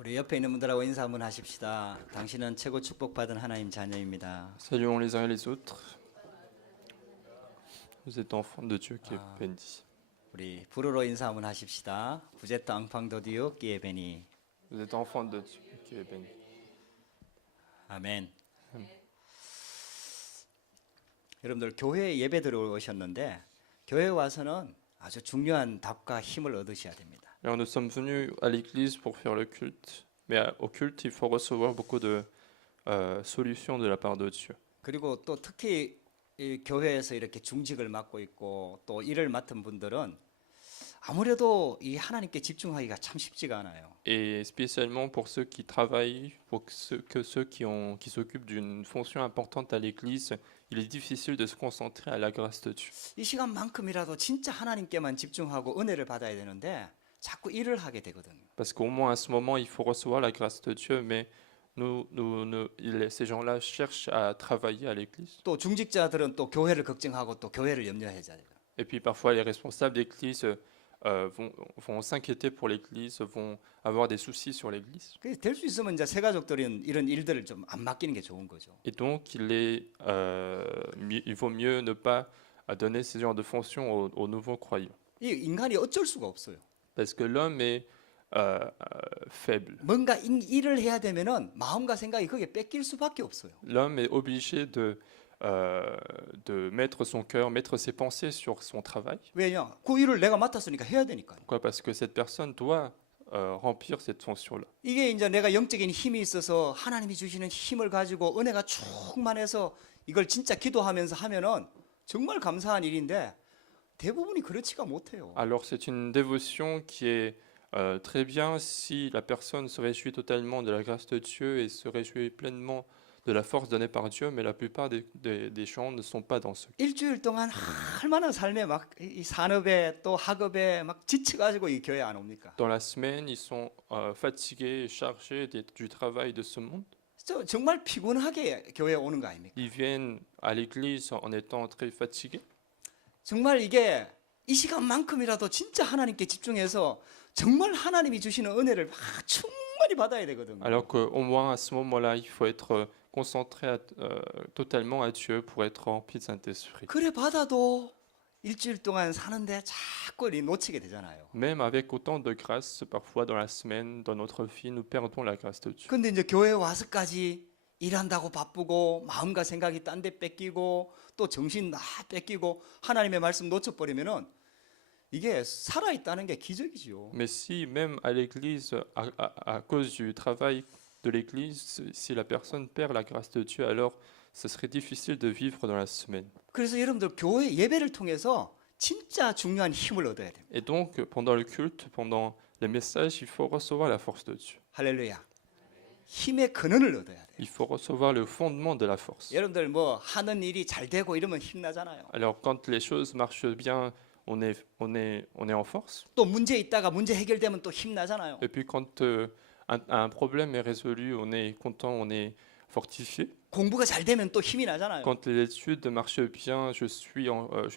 우리 옆에 있는 분들하고 인사 한번 하십시다. 당신은 최고 축복받은 하나님 자녀입니다. Saluons les uns et les autres. Vous êtes enfants de Dieu qui est béni. 우리 불어로 인사 한번 하십시다. 부제트 앙팡도디오 끼에베니. Vous êtes enfants de Dieu qui est béni. 아멘. 여러분들 교회에 예배 들어오셨는데 교회 와서는 아주 중요한 답과 힘을 얻으셔야 됩니다. Alors nous sommes venus à l'église pour faire le culte, mais au culte il faut recevoir beaucoup de solutions de la part de Dieu. 그리고 또 특히 이 교회에서 이렇게 중직을 맡고 있고 또 일을 맡은 분들은 아무래도 이 하나님께 집중하기가 참 쉽지가 않아요. Et spécialement pour ceux qui travaillent, pour ceux qui s'occupent d'une fonction importante à l'église, il est difficile de se concentrer à la grâce de Dieu. 이 시간만큼이라도 진짜 하나님께만 집중하고 은혜를 받아야 되는데 자꾸 일을 하게 되거든요. Parce qu'au moins à ce moment, il faut recevoir la grâce de Dieu, mais ces gens-là cherchent à travailler à l'église. 또 중직자들은 또 교회를 걱정하고 또 교회를 염려해야 돼요. Et puis parfois, les responsables d'église vont s'inquiéter pour l'église, vont avoir des soucis sur l'église. 될 수 있으면 이제 새 가족들은 이런 일들을 좀 안 맡기는 게 좋은 거죠. Et donc, il vaut mieux ne pas donner ce genre de fonction aux nouveaux croyants. 이 인간이 어쩔 수가 없어요. Parce que l'homme est faible. 뭔가 일을 해야 되면은 마음과 생각이 거기에 뺏길 수밖에 없어요. L'homme est obligé de mettre son cœur, mettre ses pensées sur son travail. 왜냐? 그 일을 내가 맡았으니까 해야 되니까요. Pourquoi? Parce que cette personne doit remplir cette fonction-là. 이게 이제 내가 영적인 힘이 있어서 하나님이 주시는 힘을 가지고 은혜가 충만해서 이걸 진짜 기도하면서 하면은 정말 감사한 일인데 대부분이 그렇지가 못해요. Alors c'est une dévotion qui est très bien si la personne se réjouit totalement de la grâce de Dieu et se réjouit pleinement de la force donnée par Dieu, mais la plupart des gens ne sont pas dans ce cas. 일주일 동안 얼마나 삶에 막 이 산업에 또 학업에 막 지쳐가지고 이 교회 안 옵니까? Dans la semaine, ils sont fatigués et chargés du travail de ce monde. 정말 피곤하게 교회에 오는 거 아닙니까? Ils viennent à l'église en étant très fatigués. 정말 이게 이 시간만큼이라도 진짜 하나님께 집중해서 정말 하나님이 주시는 은혜를 충분히 받아야 되거든요. Alors qu'au moins à ce moment-là, il faut être concentré totalement à Dieu pour être rempli de Saint-Esprit. 그래 받아도 일주일 동안 사는데 자꾸 놓치게 되잖아요. Même avec autant de grâce, parfois dans la semaine, dans notre vie, nous perdons la grâce de Dieu. 근데 이제 교회 와서까지 일한다고 바쁘고 마음과 생각이 딴 데 뺏기고 또 정신 다 뺏기고 하나님의 말씀 놓쳐버리면은 이게 살아있다는 게 기적이지요. Mais si même à l'église, à cause du travail de l'église, si la personne perd la grâce de Dieu, alors ce serait difficile de vivre dans la semaine. 그래서 여러분들 교회 예배를 통해서 진짜 중요한 힘을 얻어야 됩니다. Et donc, pendant le culte, pendant les messages, il faut recevoir la force de Dieu. 할렐루야. 힘의 근원을 얻어야 돼요. Il faut recevoir le fondement de la force. 여러분들 뭐 하는 일이 잘 되고 이러면 힘나잖아요. Alors, quand les choses marchent bien, on est en force. 또 문제 있다가 문제 해결되면 또 힘나잖아요. Et puis, quand un problème est résolu, on est content, on est fortifié. 공부가 잘 되면 또 힘이 나잖아요. Quand les études marchent bien, je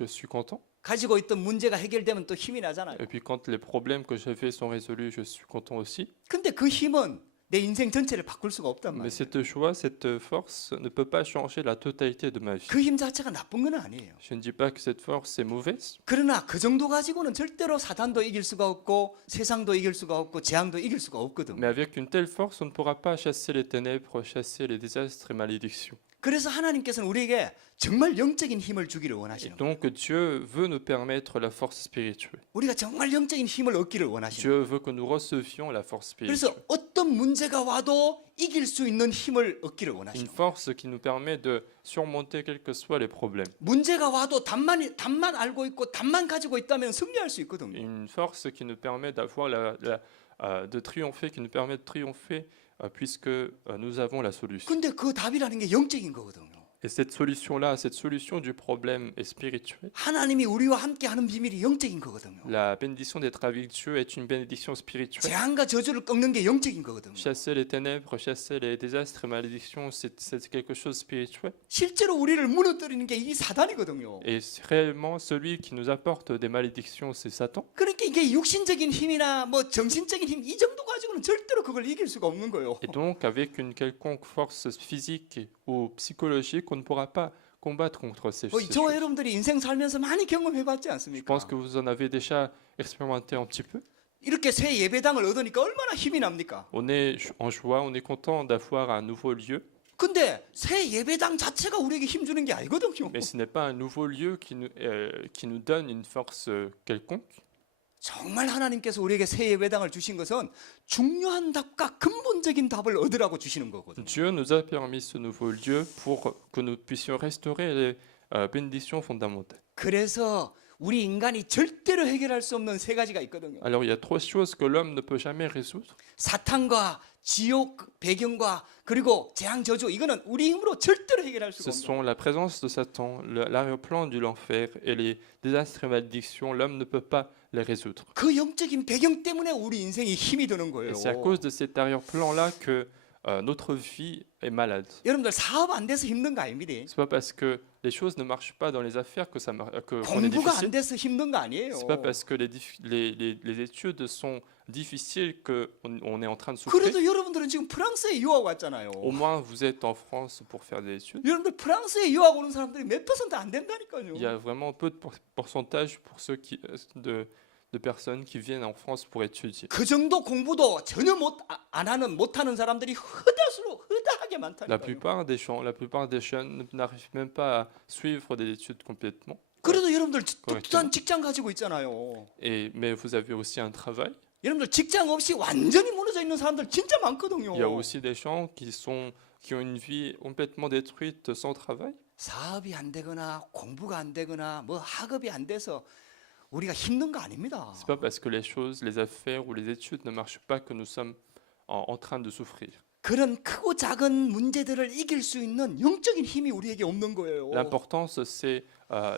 suis content. 가지고 있던 문제가 해결되면 또 힘이 나잖아요. Et puis quand les problèmes que j'avais sont résolus, je suis content aussi. 근데 그 힘은 내 인생 전체를 바꿀 수가 없단 Mais 말이에요. cette joie, cette force ne peut pas changer la totalité de ma vie. 그 힘 자체가 나쁜 건 아니에요. Je ne dis pas que cette force est mauvaise, 그러나 그 정도 가지고는 절대로 사단도 이길 수가 없고 세상도 이길 수가 없고 재앙도 이길 수가 없거든요. mais avec une telle force, on ne pourra pas chasser les ténèbres, chasser les désastres et malédictions. 그래서 하나님께서는 우리에게 정말 영적인 힘을 주기를 Et 원하시는 거예요. donc Dieu veut nous permettre la force spirituelle. 우리가 정말 영적인 힘을 얻기를 원하시는 거예요. Dieu veut que nous recevions la force 그래서 spirituelle. 어떤 문제가 와도 이길 수 있는 힘을 얻기를 Une 원하시는 거예요. force qui nous permet de surmonter quels que soient les problèmes. 문제가 와도 답만 알고 있고 답만 가지고 있다면 승리할 수 있거든요. Une force qui nous permet d'avoir de triompher, qui nous permet de triompher puisque nous avons la solution. 근데 그 답이라는 게 영적인 거거든요. Et cette solution-là, cette solution du problème est spirituelle. 하나님이 우리와 함께하는 비밀이 영적인 거거든요. La bénédiction d'être avec Dieu est une bénédiction spirituelle. 재앙과 저주를 꺾는 게 영적인 거거든요. Chasser les ténèbres, chasser les désastres et malédictions, c'est quelque chose de spirituel. 실제로 우리를 무너뜨리는 게 이 사단이거든요. Et réellement, celui qui nous apporte des malédictions, c'est Satan. 그러니까 이게 육신적인 힘이나 뭐 정신적인 힘 이 정도 가지고는 절대로 그걸 이길 수가 없는 거예요. Et donc, avec une quelconque force physique ou psychologique, on ne pourra pas combattre contre ces choses. 저와 여러분들이 인생 살면서 많이 경험해봤지 Je 않습니까? pense que vous en avez déjà expérimenté un petit peu. 이렇게 새 예배당을 얻으니까 얼마나 힘이 납니까? On est en joie, on est content d'avoir un nouveau lieu, 근데 새 예배당 자체가 우리에게 힘 주는 게 아니거든요. mais ce n'est pas un nouveau lieu qui nous donne une force quelconque. 정말 하나님께서 우리에게 새 예배당을 주신 것은 중요한 답과 근본적인 답을 얻으라고 주시는 거거든요. Dieu nous a permis ce nouveau lieu pour que nous puissions restaurer les bénédictions fondamentales. 그래서 우리 인간이 절대로 해결할 수 없는 세 가지가 있거든요. Alors il y a trois choses que l'homme ne peut jamais résoudre. 사탄과 지옥 배경과 그리고 재앙 저주 이거는 우리 힘으로 절대로 해결할 수가 Ce 없는. sont la présence de Satan, l'arrière-plan de l'enfer et les désastres et malédictions. L'homme ne peut pas les résoudre. 그 영적인 배경 때문에 우리 인생이 힘이 드는 거예요. Et c'est à cause de cet arrière-plan-là que notre vie est malade. 여러분들 사업 안 돼서 힘든 거 아닙니다. C'est pas parce que les choses ne marchent pas dans les affaires que qu'on est 공부가 difficile. 안 돼서 힘든 거 아니에요. C'est pas parce que les études sont difficiles qu'on est en train de souffrir. 그래도 여러분들은 지금 프랑스에 유학 왔잖아요. Au moins, vous êtes en France pour faire des études. 여러분들 프랑스에 유학 오는 사람들이 몇 퍼센트 안 된다니까요. Il y a vraiment peu de pourcentage pour ceux de personnes qui viennent en France pour étudier. 그 정도 공부도 전혀 못하는 사람들이 허다하게 La 많다니까요. plupart des jeunes n'arrivent même pas à suivre des études complètement. 그래도 여러분들 correctement. 뚜렷한 직장 가지고 있잖아요. Mais vous avez aussi un travail. 여러분들 직장 없이 완전히 무너져 있는 사람들 진짜 많거든요. Il y a aussi des gens qui ont une vie complètement détruite sans travail. 사업이 안 되거나 공부가 안 되거나 뭐 학업이 안 돼서 우리가 힘든 거 아닙니다. C'est pas parce que les choses, les affaires ou les études ne marchent pas que nous sommes en train de souffrir. 그런 크고 작은 문제들을 이길 수 있는 영적인 힘이 우리에게 없는 거예요. L'importance, c'est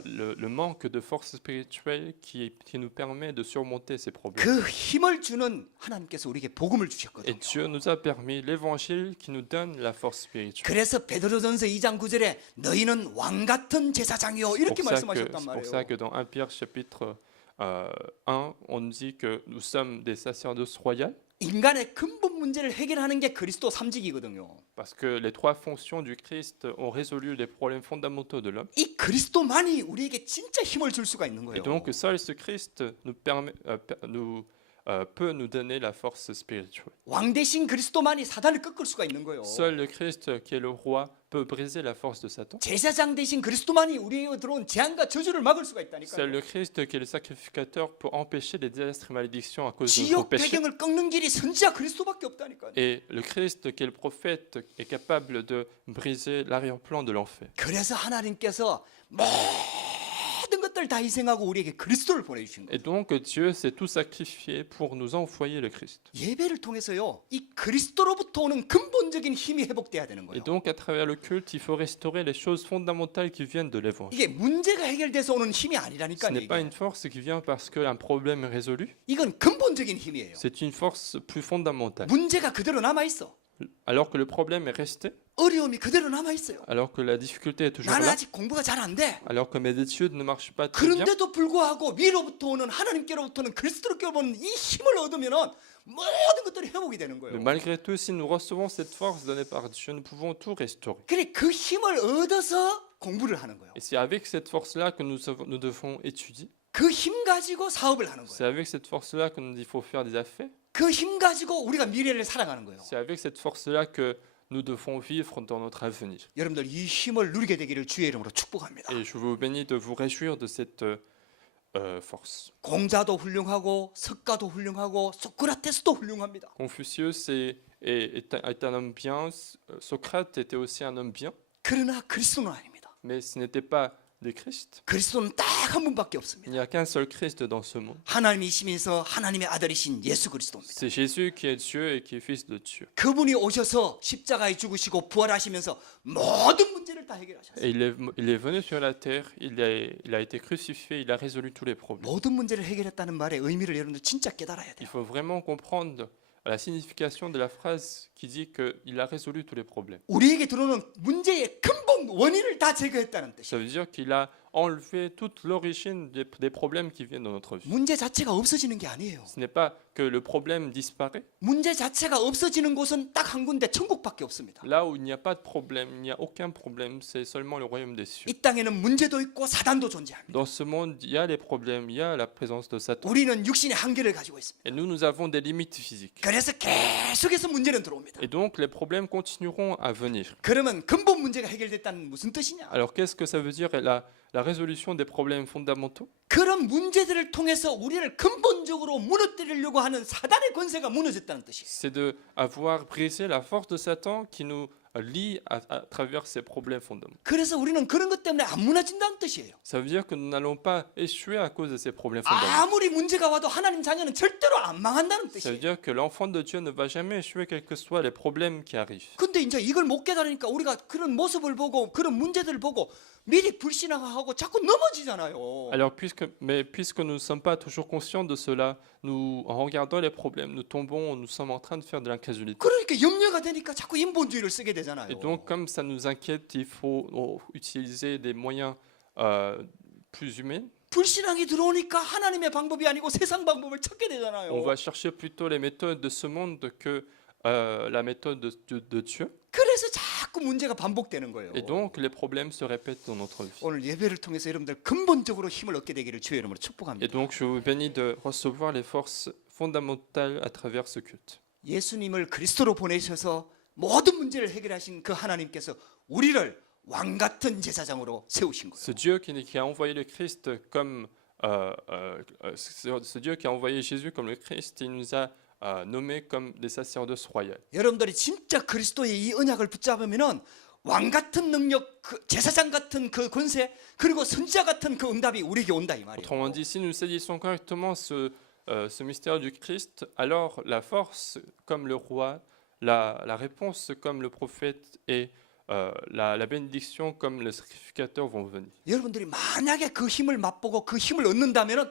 le manque de force spirituelle qui nous permet de surmonter ces problèmes. 그 힘을 주는 하나님께서 우리에게 복음을 Et 주셨거든요. Dieu nous a permis l'évangile qui nous donne la force spirituelle. 그래서 베드로전서 2장 9절에 너희는 왕 같은 제사장이요 이렇게 C'est 말씀하셨단 pour ça 말이에요. que dans 1 Pierre chapitre 1, on nous dit que nous sommes des sacerdoces royales, 인간의 근본 문제를 해결하는 게 그리스도 삼직이거든요. parce que les trois fonctions du Christ ont résolu les problèmes fondamentaux de l'homme. 이 그리스도만이 우리에게 진짜 힘을 줄 수가 있는 Et 거예요. donc seul ce Christ peut nous donner la force spirituelle. 왕 대신 그리스도만이 사단을 꺾을 수가 있는 거예요. Seul le Christ qui est le roi peut briser la force de Satan. 제사장 대신 그리스도만이 우리에게 들어온 재앙과 저주를 막을 수가 Seul 있다니까요. le Christ qui est le sacrificateur peut empêcher les désastres et malédictions à cause de nos 지옥 péchés. 배경을 꺾는 길이 선지자 그리스도밖에 없다니까요. Et le Christ qui est le prophète est capable de briser l'arrière-plan de l'enfer. 그래서 하나님께서 모든 것들 다 희생하고 우리에게 그리스도를 보내주신 거예요. Et donc Dieu s'est tout sacrifié pour nous envoyer le Christ. 예배를 통해서요, 이 그리스도로부터 오는 근본적인 힘이 회복돼야 되는 Et 거예요. donc à travers le culte, il faut restaurer les choses fondamentales qui viennent de l'évangile. 이게 문제가 해결돼서 오는 힘이 Ce 아니라니까요. n'est pas 이게. une force qui vient parce qu'un problème est résolu, 이건 근본적인 힘이에요. c'est une force plus fondamentale. 문제가 그대로 남아 있어. Alors que le problème est resté, 어려움이 그대로 남아 있어요. alors que la difficulté est toujours 나는 là, 아직 공부가 잘 안 돼. alors que mes études ne marchent pas très bien, 그런데도 불구하고 위로부터 오는 하나님께로부터는 그리스도로께 오는 이 힘을 얻으면은 모든 것들이 회복이 되는 mais 거예요. malgré tout, si nous recevons cette force donnée par Dieu, nous pouvons tout restaurer. 그래 그 힘을 얻어서 공부를 하는 거예요. Et c'est avec cette force-là que nous devons étudier. 그 힘 가지고 사업을 하는 C'est 거예요. avec cette force-là qu'il faut faire des affaires. 그 힘 가지고 우리가 미래를 살아가는 거예요. C'est avec cette force-là que nous devons vivre dans notre avenir. 여러분들 이 힘을 누리게 되기를 주의 이름으로 축복합니다. Et je vous bénis de vous réjouir de cette force. 공자도 훌륭하고 석가도 훌륭하고 소크라테스도 훌륭합니다. Confucius est un homme bien, Socrate était aussi un homme bien, 그러나 그리스도는 아닙니다. mais ce n'était pas des Christ. 그리스도는 딱 한 분밖에 Il 없습니다. n'y a qu'un seul Christ dans ce monde. 하나님이시면서 하나님의 아들이신 예수 그리스도입니다. C'est Jésus qui est Dieu et qui est Fils de Dieu. 그분이 오셔서 십자가에 죽으시고 부활하시면서 모든 문제를 다 해결하셨어요. Et il est venu sur la terre, il a été crucifié, il a résolu tous les problèmes. 모든 문제를 해결했다는 말의 의미를 여러분들 진짜 깨달아야 Il 돼요. faut vraiment comprendre la signification de la phrase qui dit qu'il a résolu tous les problèmes. 우리에게 들어오는 문제의 근본 원인을 다 제거했다는 Ça 뜻이에요. veut dire qu'il a enlevé toute l'origine des problèmes qui viennent dans notre vie. 문제 자체가 없어지는 게 아니에요. Ce n'est pas que le problème disparaît. 문제 자체가 없어지는 곳은 딱 한 군데 천국밖에 없습니다. Là où il n'y a pas de problème, il n'y a aucun problème, c'est seulement le royaume des cieux. 이 땅에는 문제도 있고 사단도 존재합니다. Dans ce monde, il y a les problèmes, il y a la présence de Satan. 우리는 육신의 한계를 가지고 있습니다. Et nous avons des limites physiques. 그래서 계속해서 문제는 들어옵니다. Et donc, les problèmes continueront à venir. 그러면 근본 문제가 해결됐다는 무슨 뜻이냐? Alors, qu'est-ce que ça veut dire la résolution des problèmes fondamentaux? 그런 문제들을 통해서 우리를 근본적으로 무너뜨리려고 하는 사단의 권세가 무너졌다는 뜻이에요. C'est d'avoir brisé la force de Satan qui nous lie à travers ces problèmes fondamentaux. 그래서 우리는 그런 것 때문에 안 무너진다는 뜻이에요. Ça veut dire que nous n'allons pas échouer à cause de ces problèmes fondamentaux. 아무리 문제가 와도 하나님 자녀는 절대로 안 망한다는 Ça veut 뜻이에요. dire que l'enfant de Dieu ne va jamais échouer quels que soient les problèmes qui arrivent. 근데 이제 이걸 못 깨달으니까 우리가 그런 모습을 보고 그런 문제들을 보고 미리 불신앙하고 자꾸 넘어지잖아요. Alors, puisque nous ne sommes pas toujours conscients de cela, en regardant les problèmes, nous tombons, nous sommes en train de faire de l'incrédulité. 그러니까 염려가 되니까 자꾸 인본주의를 쓰게 되잖아요. Et donc, comme ça nous inquiète, il faut utiliser des moyens plus humains. 불신앙이 들어오니까 하나님의 방법이 아니고 세상 방법을 찾게 되잖아요. On va chercher plutôt les méthodes de ce monde que la méthode de Dieu. 그래서 자꾸 문제가 반복되는 거예요. Et donc, les problèmes se répètent dans notre vie. 오늘 예배를 통해서 여러분들 근본적으로 힘을 얻게 되기를 주의 이름으로 Et 축복합니다. donc, je vous bénis de recevoir les forces fondamentales à travers ce culte. 예수님을 그리스도로 보내셔서 모든 문제를 해결하신 그 하나님께서 우리를 왕 같은 제사장으로 세우신 거예요. Ce Dieu qui a envoyé le Christ comme ce Dieu qui a envoyé Jésus comme le Christ, il nous a nommés comme des sacerdoces royales. 여러분들이 진짜 그리스도의 이 언약을 붙잡으면은 왕 같은 능력, 그 제사장 같은 그 권세, 그리고 선지자 같은 그 응답이 우리에게 온다 이 말이에요. Autrement dit, si nous saisissons correctement ce mystère du Christ, alors la force comme le roi, la réponse comme le prophète et la bénédiction comme le sacrificateur vont venir. 여러분들이 만약에 그 힘을 맛보고 그 힘을 얻는다면은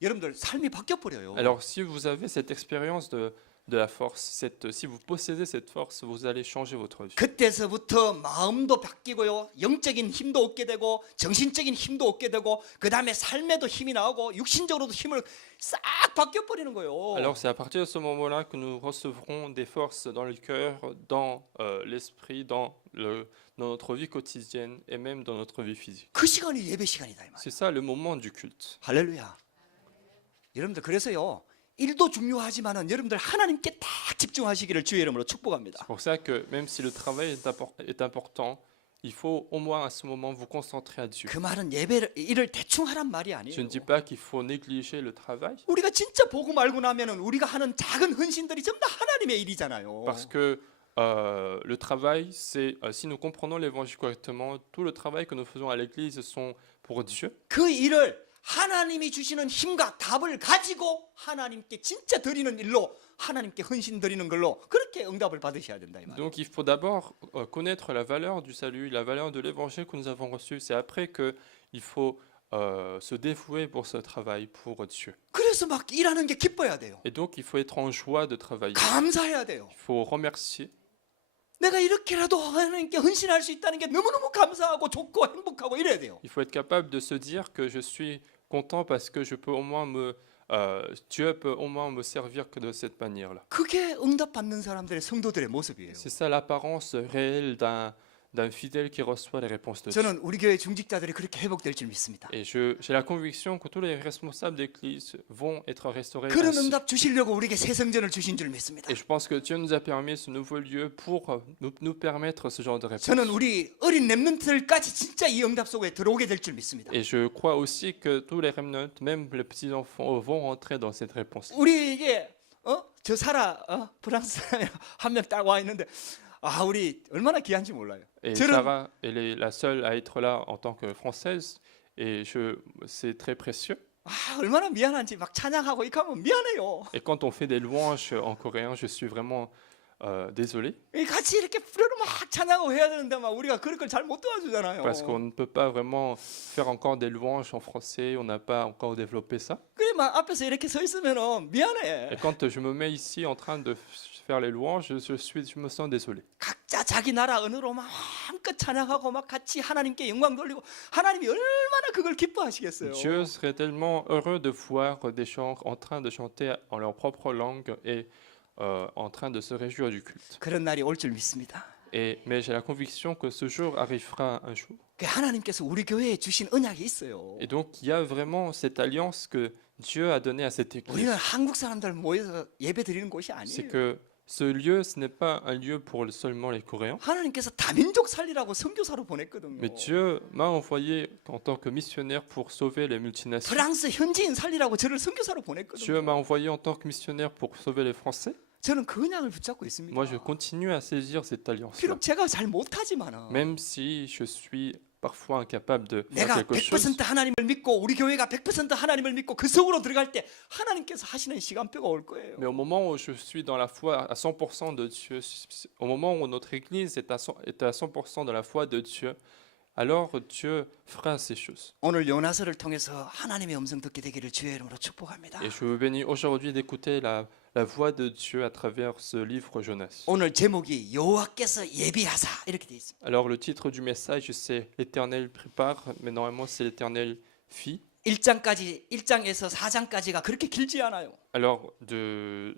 여러분들 삶이 바뀌어 버려요. Alors si vous avez cette expérience de la force, si vous possédez cette force, vous allez changer votre vie. 그때서부터 마음도 바뀌고요, 영적인 힘도 얻게 되고, 정신적인 힘도 얻게 되고, 그 다음에 삶에도 힘이 나오고, 육신적으로도 힘을 싹 바뀌어 버리는 거예요. Alors c'est à partir de ce moment-là que nous recevrons des forces dans le cœur, dans l'esprit, dans notre vie quotidienne et même dans notre vie physique. 그 시간이 예배 시간이다 이 말. C'est ça le moment du culte. 할렐루야. 여러분들 그래서요, 일도 중요하지만은 여러분들 하나님께 딱 집중하시기를 주의 이름으로 축복합니다. C'est pour ça que même si le travail est important, il faut au moins à ce moment vous concentrer à Dieu. 그 말은 예배를 일을 대충 하란 말이 Je 아니에요. ne dis pas qu'il faut négliger le travail, 우리가 진짜 복음 알고 나면은 우리가 하는 작은 헌신들이 전부 다 하나님의 일이잖아요. parce que le travail, c'est si nous comprenons l'évangile correctement, tout le travail que nous faisons à l'église sont pour Dieu. 그 일을 하나님이 주시는 힘과 답을 가지고 하나님께 진짜 드리는 일로, 하나님께 헌신 드리는 걸로 그렇게 응답을 받으셔야 된다 이 말이에요. Donc il faut d'abord connaître la valeur du salut, la valeur de l'évangile que nous avons reçu. C'est après qu'il faut se dévouer pour ce travail pour Dieu. 그래서 막 일하는 게 기뻐야 돼요. Et donc il faut être en joie de travailler. 감사해야 돼요. Il faut remercier. 내가 이렇게라도 하나님께 헌신할 수 있다는 게 너무너무 감사하고 좋고 행복하고 이래야 돼요. Il faut être capable de se dire que je suis content parce que je peux au moins Dieu peut au moins me servir que de cette manière-là. 그게 응답받는 사람들의 성도들의 모습이에요. C'est ça l'apparence réelle d'un fidèle qui reçoit les réponses de Dieu. 저는 우리 교회 중직자들이 그렇게 회복될 줄 믿습니다. Et j'ai la conviction que tous les responsables d'église vont être restaurés 그런 ainsi. 응답 주시려고 우리에게 새 성전을 주신 줄 믿습니다. Et je pense que Dieu nous a permis ce nouveau lieu pour nous permettre ce genre de réponse. 저는 우리 어린 렘넌트들까지 진짜 이 응답 속에 들어오게 될 줄 믿습니다. Et je crois aussi que tous les remnants, même les petits enfants, vont rentrer dans cette réponse. 우리에게 저 사라 프랑스 한 명 딱 와 있는데 아, 우리 얼마나 귀한지 몰라요. Et 저는 Sarah, elle est la seule à être là en tant que française, et c'est très précieux. 얼마나 미안한지 막 찬양하고 이렇게 하면 미안해요. Et quand on fait des louanges en coréen, je suis vraiment désolé, 같이 이렇게 프로로 막 찬양하고 해야 되는데 막 우리가 그럴 걸 잘 못 도와주잖아요. parce qu'on ne peut pas vraiment faire encore des louanges en français, on n'a pas encore développé ça. 그래 막 앞에서 이렇게 서 있으면은 미안해. Et quand je me mets ici en train de faire les louanges, je me sens désolé. 각자 자기 나라 언어로 막 마음껏 찬양하고 막 같이 하나님께 영광 돌리고 하나님이 얼마나 그걸 기뻐하시겠어요. Dieu serait tellement heureux de voir des gens en train de chanter en leur propre langue et en train de se réjouir du culte. 그런 날이 올 줄 믿습니다. Mais j'ai la conviction que ce jour arrivera un jour. 하나님께서 우리 교회에 주신 언약이 있어요. Et donc il y a vraiment cette alliance que Dieu a donnée à cette église. 우리는 한국 사람들 모여서 예배 드리는 곳이 C'est 아니에요. que ce lieu, ce n'est pas un lieu pour seulement les Coréens. 하나님께서 다민족 살리라고 선교사로 보냈거든요. Mais Dieu m'a envoyé en tant que missionnaire pour sauver les multinationales. 프랑스 현지인 살리라고 저를 선교사로 Dieu 보냈거든요. m'a envoyé en tant que missionnaire pour sauver les Français. 저는 그 언약을 붙잡고 있습니다. Moi, je continue à saisir cette alliance. 비록 제가 잘 못하지만은 Même si je suis parfois incapable de faire 내가 quelque chose. 100% 하나님을 믿고 우리 교회가 100% 하나님을 믿고 그 속으로 들어갈 때 하나님께서 하시는 시간표가 올 거예요. Mais au moment où je suis dans la foi à 100% de Dieu, au moment où notre Église est à 100% dans la foi de Dieu, alors Dieu fera ces choses. 오늘 요나서를 통해서 하나님의 음성 듣게 되기를 주의 이름으로 축복합니다. Et je vous bénis aujourd'hui d'écouter la voix de Dieu à travers ce livre Jonas. 오늘 제목이 여호와께서 예비하사 이렇게 돼 있습니다. Alors le titre du message c'est l'Éternel prépare, mais normalement c'est l'Éternel fit. 1장에서 4장까지가 그렇게 길지 않아요. Alors du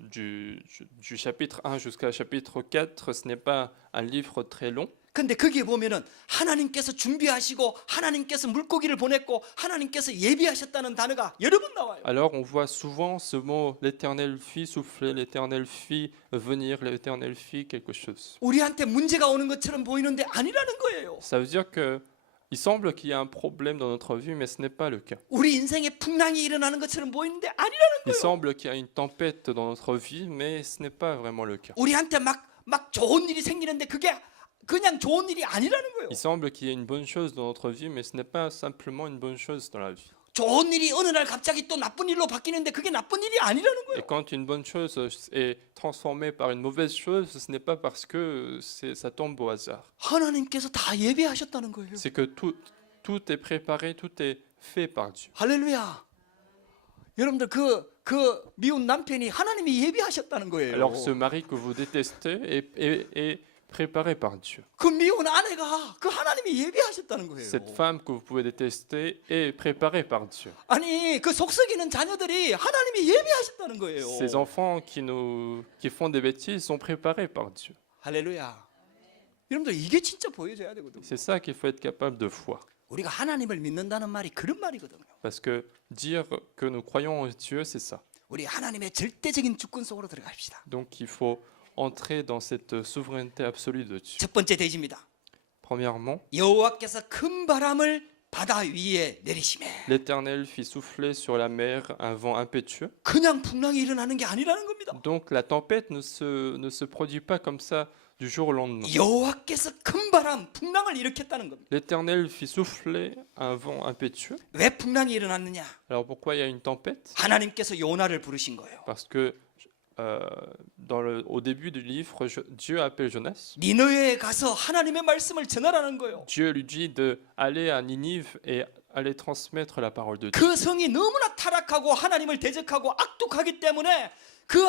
chapitre 1 jusqu'à chapitre 4, ce n'est pas un livre très long. 근데 거기에 보면은 하나님께서 준비하시고 하나님께서 물고기를 보냈고 하나님께서 예비하셨다는 단어가 여러 번 나와요. Alors on voit souvent ce mot l'Éternel fit souffler, l'Éternel fit venir, l'Éternel fit quelque chose. 우리한테 문제가 오는 것처럼 보이는데 아니라는 거예요. Ça veut dire que il semble qu'il y a un problème dans notre vie, mais ce n'est pas le cas. 우리 인생에 풍랑이 일어나는 것처럼 보이는데 아니라는 Il 거예요. semble qu'il y a une tempête dans notre vie, mais ce n'est pas vraiment le cas. 우리한테 막 좋은 일이 생기는데 그게 그냥 좋은 일이 아니라는 거예요. Il semble qu'il y ait une bonne chose dans notre vie, mais ce n'est pas simplement une bonne chose dans la vie. 좋은 일이 어느 날 갑자기 또 나쁜 일로 바뀌는데 그게 나쁜 일이 아니라는 Et 거예요. quand une bonne chose est transformée par une mauvaise chose, ce n'est pas parce que ça tombe au hasard. 하나님께서 다 예배하셨다는 거예요. C'est que tout est préparé, tout est fait par Dieu. 할렐루야. 여러분들 그 미운 남편이 하나님이 예비하셨다는 거예요. Alors ce mari que vous détestez est préparé par Dieu. 그 미운 아내가 그 하나님이 예비하셨다는 거예요. Cette femme que vous pouvez détester est préparée par Dieu. 아니 그 속썩이는 자녀들이 하나님이 예비하셨다는 거예요. Ces enfants qui font des bêtises sont préparés par Dieu. 할렐루야. 여러분들 이게 진짜 보여줘야 되거든요. C'est ça qu'il faut être capable de voir. 우리가 하나님을 믿는다는 말이 그런 말이거든요. Parce que dire que nous croyons en Dieu, c'est ça. 우리 하나님의 절대적인 주권 속으로 들어갑시다. Donc il faut entrer dans cette souveraineté absolue de Dieu. 첫 번째 대지입니다. Premièrement, 여호와께서 큰 바람을 바다 위에 내리시매. l'Éternel fit souffler sur la mer un vent impétueux. 그냥 풍랑이 일어나는 게 아니라는 겁니다. Donc la tempête ne se produit pas comme ça du jour au lendemain. 여호와께서 큰 바람, 풍랑을 일으켰다는 겁니다. L'Éternel fit souffler un vent impétueux. 왜 풍랑이 일어났느냐? Alors pourquoi il y a une tempête? 하나님께서 요나를 부르신 거예요. Parce que au début du livre, Dieu appelle Jonas. 니느웨에 가서 하나님의 말씀을 전하라는 거예요. Dieu lui dit d'aller à Ninive et aller transmettre la parole de Dieu. 그 성이 너무나 타락하고 하나님을 대적하고 악독하기 때문에 그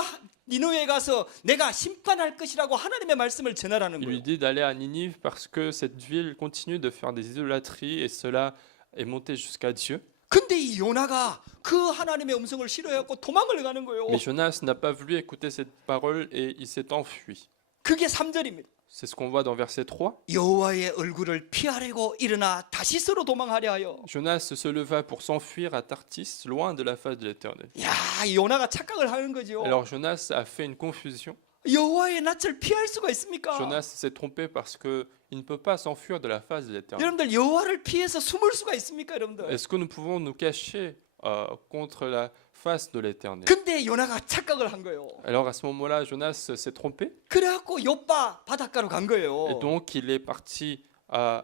니느웨에 가서 내가 심판할 것이라고 하나님의 말씀을 전하라는 Il lui 거예요. dit d'aller à Ninive parce que cette ville continue de faire des idolâtries et cela est monté jusqu'à Dieu. 근데 이 요나가 그 하나님의 음성을 싫어해갖고 도망을 가는 거예요. Mais Jonas n'a pas voulu écouter cette parole et il s'est enfui. 그게 3절입니다. C'est ce qu'on voit dans verset 3. 여호와의 얼굴을 피하려고 일어나 다시스로 도망하려 하여. Jonas se leva pour s'enfuir à Tarsis, loin de la face de l'Éternel. 야, 요나가 착각을 하는 거죠. Alors Jonas a fait une confusion. 여호와의 낯을 피할 수가 있습니까? Jonas s'est trompé parce qu'il ne peut pas s'enfuir de la face de l'Éternel. 여러분들 여호와를 피해서 숨을 수가 있습니까, 여러분들? Est-ce que nous pouvons nous cacher contre la face de l'Éternel. 근데 요나가 착각을 한 거예요. Alors à ce moment-là, Jonas s'est trompé 그래갖고 요빠 바닷가로 간 et 거예요. donc il est parti à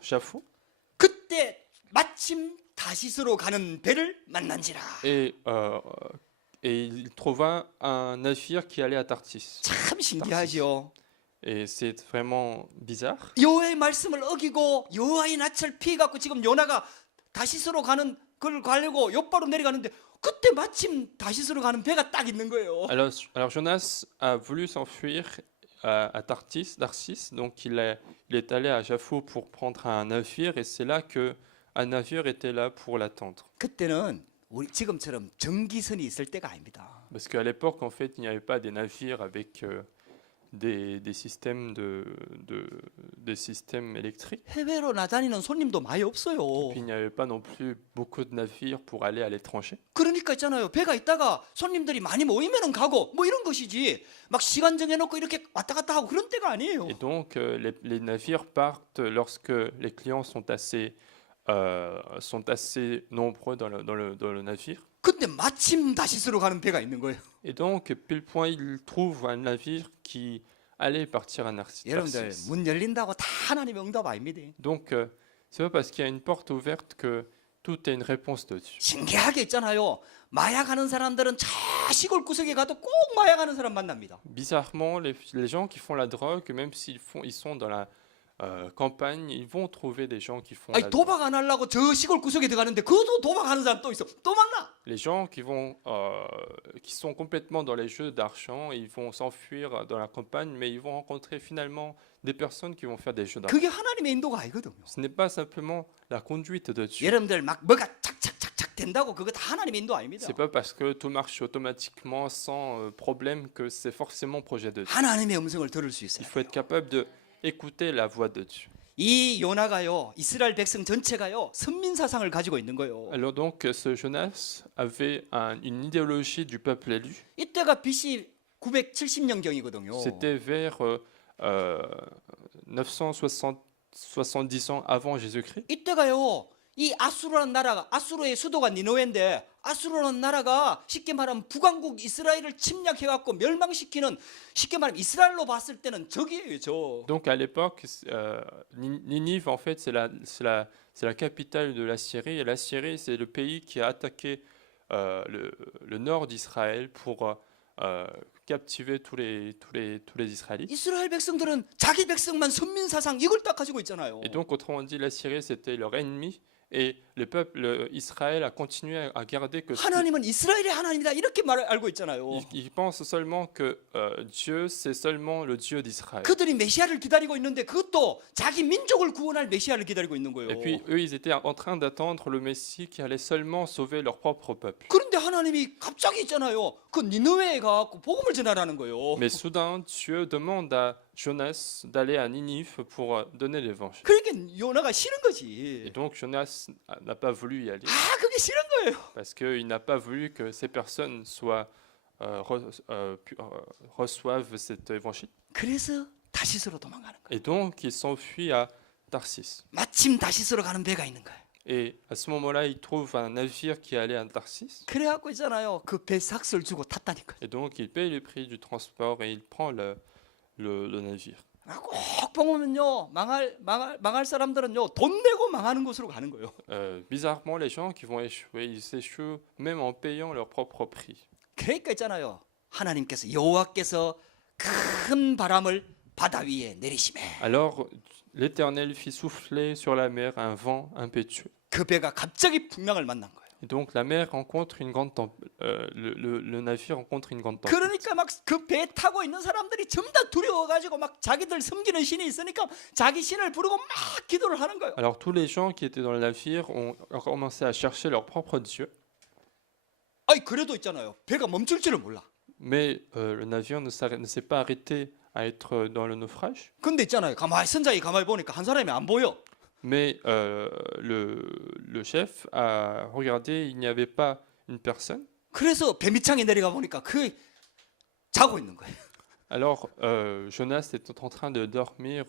Jaffo 그때 마침 다시스로 가는 배를 만난지라. et il trouva un navire qui allait à Tarsis. 참 신기하지요. Et c'est vraiment bizarre. 여호와의 말씀을 어기고 여호와의 낯을 피해갖고 지금 요나가 다시스로 가는 걸 가려고 요바로 내려가는데 그때 마침 다시스로 가는 배가 딱 있는 거예요. Alors Jonas a voulu s'enfuir à Tarsis, donc il est allé à Jaffo pour prendre un navire et c'est là que un navire était là pour l'attendre. 그때는 우리 지금처럼 전기선이 있을 때가 아닙니다. Parce qu'à l'époque, en fait, il n'y avait pas des navires avec des systèmes électriques. 해외로 나다니는 손님도 많이 없어요. Puis il n'y avait pas non plus beaucoup de navires pour aller à l'étranger. 그러니까 있잖아요. 배가 있다가 손님들이 많이 모이면은 가고 뭐 이런 것이지. 막 시간 정해놓고 이렇게 왔다 갔다 하고 그런 때가 아니에요. Et donc, les navires partent lorsque les clients sont assez nombreux dans le navire. 근데 마침 다시스로 가는 배가 있는 거예요. Et donc, pile point, ils trouvent un navire qui allait partir à 여러분들 Tarsis. 문 열린다고 다 하나님의 응답 아닙니다. Donc, c'est pas parce qu'il y a une porte ouverte que tout est une réponse de Dieu. 신기하게 있잖아요. 마약하는 사람들은 저 시골 구석에 가도 꼭 마약하는 사람 만납니다. Bizarrement, les gens qui font la drogue, même ils sont dans la campagne, ils vont trouver des gens qui font 아니 la drogue. 도박 안 하려고 저 시골 구석에 들어가는데 그것도 도박하는 사람 또 있어. 또 만나. Les gens qui sont complètement dans les jeux d'argent, ils vont s'enfuir dans la campagne, mais ils vont rencontrer finalement des personnes qui vont faire des jeux d'argent. 그게 하나님의 인도가 아니거든요. Ce n'est pas simplement la conduite de Dieu. 여러분들 막 뭐가 착착착착 된다고 그거 다 하나님의 인도 아닙니다. C'est pas parce que tout marche automatiquement sans problème que c'est forcément projet de Dieu. 하나님의 음성을 들을 수 있어요. Il faut être capable de écouter la voix de Dieu. 이 요나가요, 이스라엘 백성 전체가요, 선민 사상을 가지고 있는 거예요. Alors donc, ce Jonas avait une idéologie du peuple élu. 이때가 BC 970년경이거든요. C'était vers 970 ans avant Jésus-Christ. 이때가요, 이 아수르라는 나라가 아수르의 수도가 니느웨인데 아수르라는 나라가 쉽게 말하면 북왕국 이스라엘을 침략해갖고 멸망시키는 쉽게 말하면 이스라엘로 봤을 때는 적이에요, 적. Donc à l'époque, Ninive, en fait, c'est la capitale de la Syrie. Et la Syrie, c'est le pays qui a attaqué le nord d'Israël pour captiver tous les Israélites. 이스라엘 백성들은 자기 백성만 선민 사상 이걸 딱 가지고 있잖아요. Et donc, autrement dit, la Syrie, c'était leur ennemi. Et le peuple Israël a continué à garder que 하나님은 이스라엘의 하나님이다 이렇게 알고 있잖아요. ils pensent seulement que Dieu, c'est seulement le Dieu d'Israël. 그들이 메시아를 기다리고 있는데 그것도 자기 민족을 구원할 메시아를 기다리고 있는 거예요. Et puis, eux, ils étaient en train d'attendre le Messie qui allait seulement sauver leur propre peuple. 그런데 하나님이 갑자기 있잖아요. 그 니느웨에 가고 복음을 전하라는 거예요. Mais soudain, Dieu demande à Jonas d'aller à Ninive pour donner l'évangile. 그러니까 요나가 싫은 Et 거지. donc, Jonas n'a pas voulu y aller 아, 그게 싫은 거예요. parce qu'il n'a pas voulu que ces personnes reçoivent cet évangile. 그래서 다시스로 도망가는 거예요. Et donc, il s'enfuit à Tarsis. 마침 다시스로 가는 배가 있는 거예요. Et à ce moment-là, il trouve un navire qui allait à Tarsis. 그래갖고 있잖아요. 그 배 삭스를 주고 탔다니까요. Et donc, il paye le prix du transport et il prend le navire. 꼭 보면요, 망할 사람들은요, 돈 내고 망하는 곳으로 가는 거예요. Bizarrement, les gens qui vont échouer, ils échouent même en payant leur propre prix. 그러니까 있잖아요. 하나님께서 여호와께서 큰 바람을 바다 위에 내리시매. Alors, l'Éternel fit souffler sur la mer un vent impétueux. 그 배가 갑자기 풍랑을 만난 거예요. Et donc, la mer rencontre une grande le navire rencontre une grande tempête. 그러니까 막 그 배 타고 있는 사람들이 전부 다 두려워가지고 막 자기들 섬기는 신이 있으니까 자기 신을 부르고 막 기도를 하는 거예요. Alors, tous les gens qui étaient dans le navire ont commencé à chercher leur propre Dieu. 아니 그래도 있잖아요. 배가 멈출 줄을 몰라. Mais le navire ne s'est pas arrêté à être dans le naufrage. 근데 있잖아요. 선장이 가만히 보니까 한 사람이 안 보여. Mais le chef a regardé, il n'y avait pas une personne. 그래서 배 밑창에 내려가 보니까 그 자고 있는 거예요. Alors Jonas était en train de dormir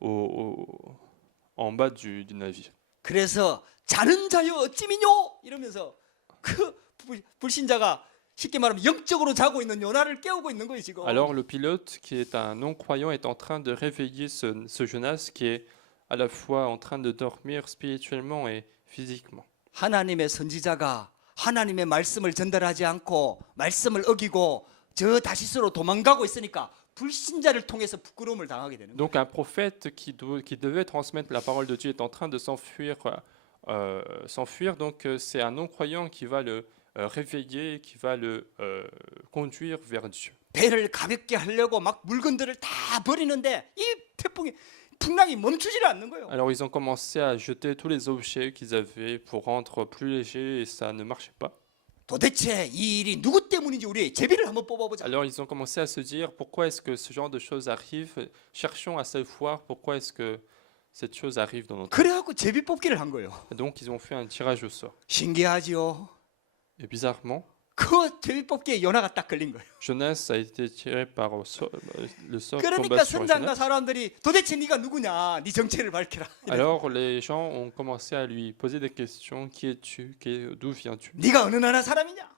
en bas du navire. 그래서 자는 자여 어찌미뇨 이러면서 그 불신자가 쉽게 말하면 영적으로 자고 있는 요나를 깨우고 있는 거예요 지금. Alors le pilote, qui est un non-croyant, est en train de réveiller ce Jonas qui est à la fois en train de dormir spirituellement et physiquement. 하나님의 선지자가 하나님의 말씀을 전달하지 않고 말씀을 어기고 저 다시스로 도망가고 있으니까 불신자를 통해서 부끄러움을 당하게 되는 거예요. Donc un prophète qui devait transmettre la parole de Dieu est en train de s'enfuir. Donc c'est un non-croyant qui va le réveiller, qui va le conduire vers Dieu. 배를 가볍게 하려고 막 물건들을 다 버리는데 이 풍랑이 멈추지를 않는 거예요. Alors ils ont commencé à jeter tous les objets qu'ils avaient pour rendre plus léger et ça ne marchait pas. 도대체 이 일이 누구 때문인지 우리 제비를 한번 뽑아보자. Alors ils ont commencé à se dire pourquoi est-ce que ce genre de choses arrive? Cherchons à savoir pourquoi est-ce que cette chose arrive dans notre vie. 그래갖고 제비 뽑기를 한 거예요. Et donc ils ont fait un tirage au sort. 신기하지요. Et bizarrement, 그 제비 뽑기에 요나가 딱 걸린 거예요. Jonas a été tiré par le sort tomba 그러니까 sur 선장과 Jonas. 사람들이 도대체 네가 누구냐? 네 정체를 밝혀라. Alors les gens ont commencé à lui poser des questions. Qui es-tu? D'où viens-tu? 네가 어느 나라 사람이냐?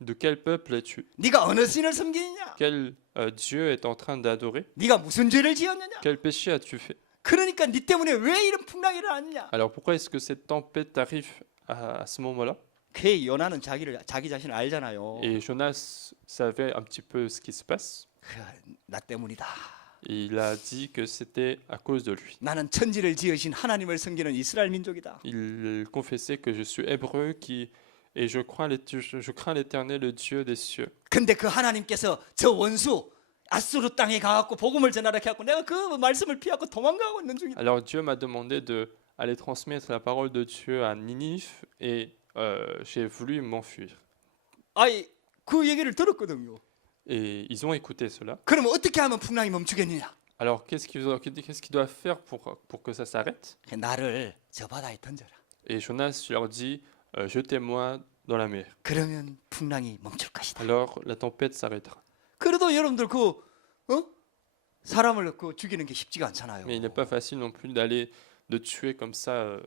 De quel peuple es-tu? 네가 어느 신을 섬기느냐? Quel Dieu est en train d'adorer? 네가 무슨 죄를 지었느냐? Quel péché as-tu fait? 그러니까 네 때문에 왜 이런 풍랑이 일어났느냐? Alors pourquoi est-ce que cette tempête arrive à ce moment-là? 그 요나는 자기 자신을 알잖아요. Et Jonas savait un petit peu ce qui se passe. 나 때문이다. Et il a dit que c'était à cause de lui. 나는 천지를 지으신 하나님을 섬기는 이스라엘 민족이다. Il confessait que je suis hébreu et je crains l'Éternel, le Dieu des cieux. 근데 그 하나님께서 저 원수 아수르 땅에 가갖고 복음을 전하라 해갖고 내가 그 말씀을 피하고 도망가고 있는 중이다. Alors Dieu m'a demandé d'aller transmettre la parole de Dieu à Ninive et j'ai voulu m'enfuir. 아이 그 얘기를 들었거든요. Et ils ont écouté cela. 그러면 어떻게 하면 풍랑이 멈추겠느냐? Alors qu'est-ce qu'ils doivent faire pour que ça s'arrête? 나를 저 바다에 던져라. Et Jonas leur dit, jetez-moi dans la mer. 그러면 풍랑이 멈출 것이다. Alors la tempête s'arrêtera. 그래도 여러분들 사람을 죽이는 게 쉽지가 않잖아요. Mais il n'est pas facile non plus de tuer comme ça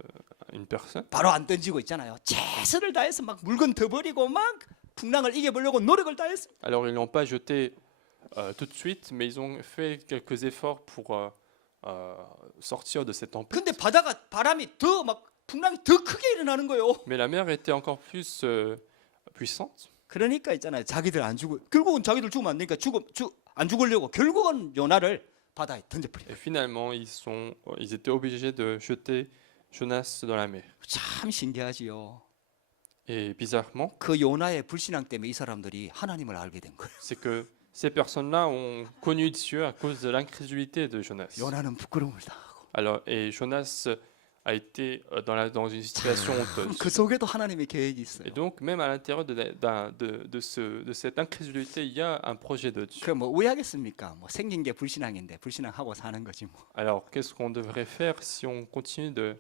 une personne. 바로 안 던지고 있잖아요. 최선을 다해서 막 물건 더 버리고 막 풍랑을 이겨보려고 노력을 다했어. Alors ils l'ont pas jeté tout de suite, mais ils ont fait quelques efforts pour sortir de cette tempête. 근데 바람이 더 막 풍랑이 더 크게 일어나는 거예요. Mais la mer était encore plus puissante. 그러니까 있잖아요. 자기들 안 죽어. 결국은 자기들 죽으면 안 되니까 안 죽으려고 결국은 요나를 바다에 던져버려. Et finalement, ils étaient obligés de jeter Jonas dans la mer. 참 신기하지요. Et bizarrement, 그 요나의 불신앙 때문에 이 사람들이 하나님을 알게 된 거예요. c'est que ces personnes-là ont connu Dieu à cause de l'incrédulité de Jonas. 요나는 부끄러움을 당하고 Alors, et Jonas a été dans une situation honteuse. 그 속에도 하나님의 계획이 있어요. Et donc, même à l'intérieur de cette incrédulité, il y a un projet de Dieu. 그 뭐 우야겠습니까? 뭐 생긴 게 불신앙인데 불신앙하고 사는 거지 뭐. Alors, qu'est-ce qu'on devrait faire si on continue de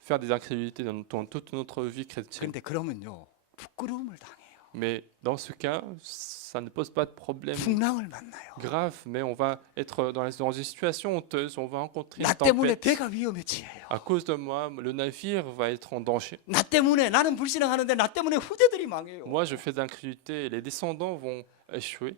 faire des incrédulités dans toute notre vie chrétienne? 그런데 그러면요 부끄러움을 당해요. Mais dans ce cas, ça ne pose pas de problème 풍랑을 만나요. grave, mais on va être dans une situation honteuse, on va rencontrer 나 une 때문에 tempête. 배가 위험에 처해요. À cause de moi, le navire va être en danger. 나 때문에 나는 불신앙하는데 나 때문에 후대들이 망해요. Moi, je fais d'incrédulité et les descendants vont échouer.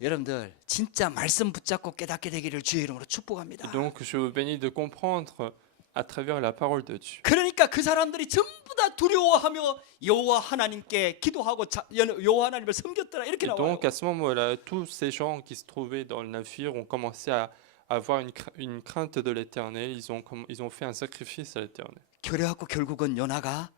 여러분들 진짜 말씀 붙잡고 깨닫게 되기를 주의 이름으로 Et 축복합니다. donc, je vous bénis de comprendre à travers la parole de Dieu. 그러니까 그 사람들이 전부 다 두려워하며 여호와 하나님께 기도하고 여호와 하나님을 섬겼더라 이렇게 Et 나와요. donc, à ce moment-là, tous ces gens qui se trouvaient dans le navire ont commencé à avoir une crainte de l'Éternel. Ils ont fait un sacrifice à l'Éternel. 그래갖고 결국은 요나가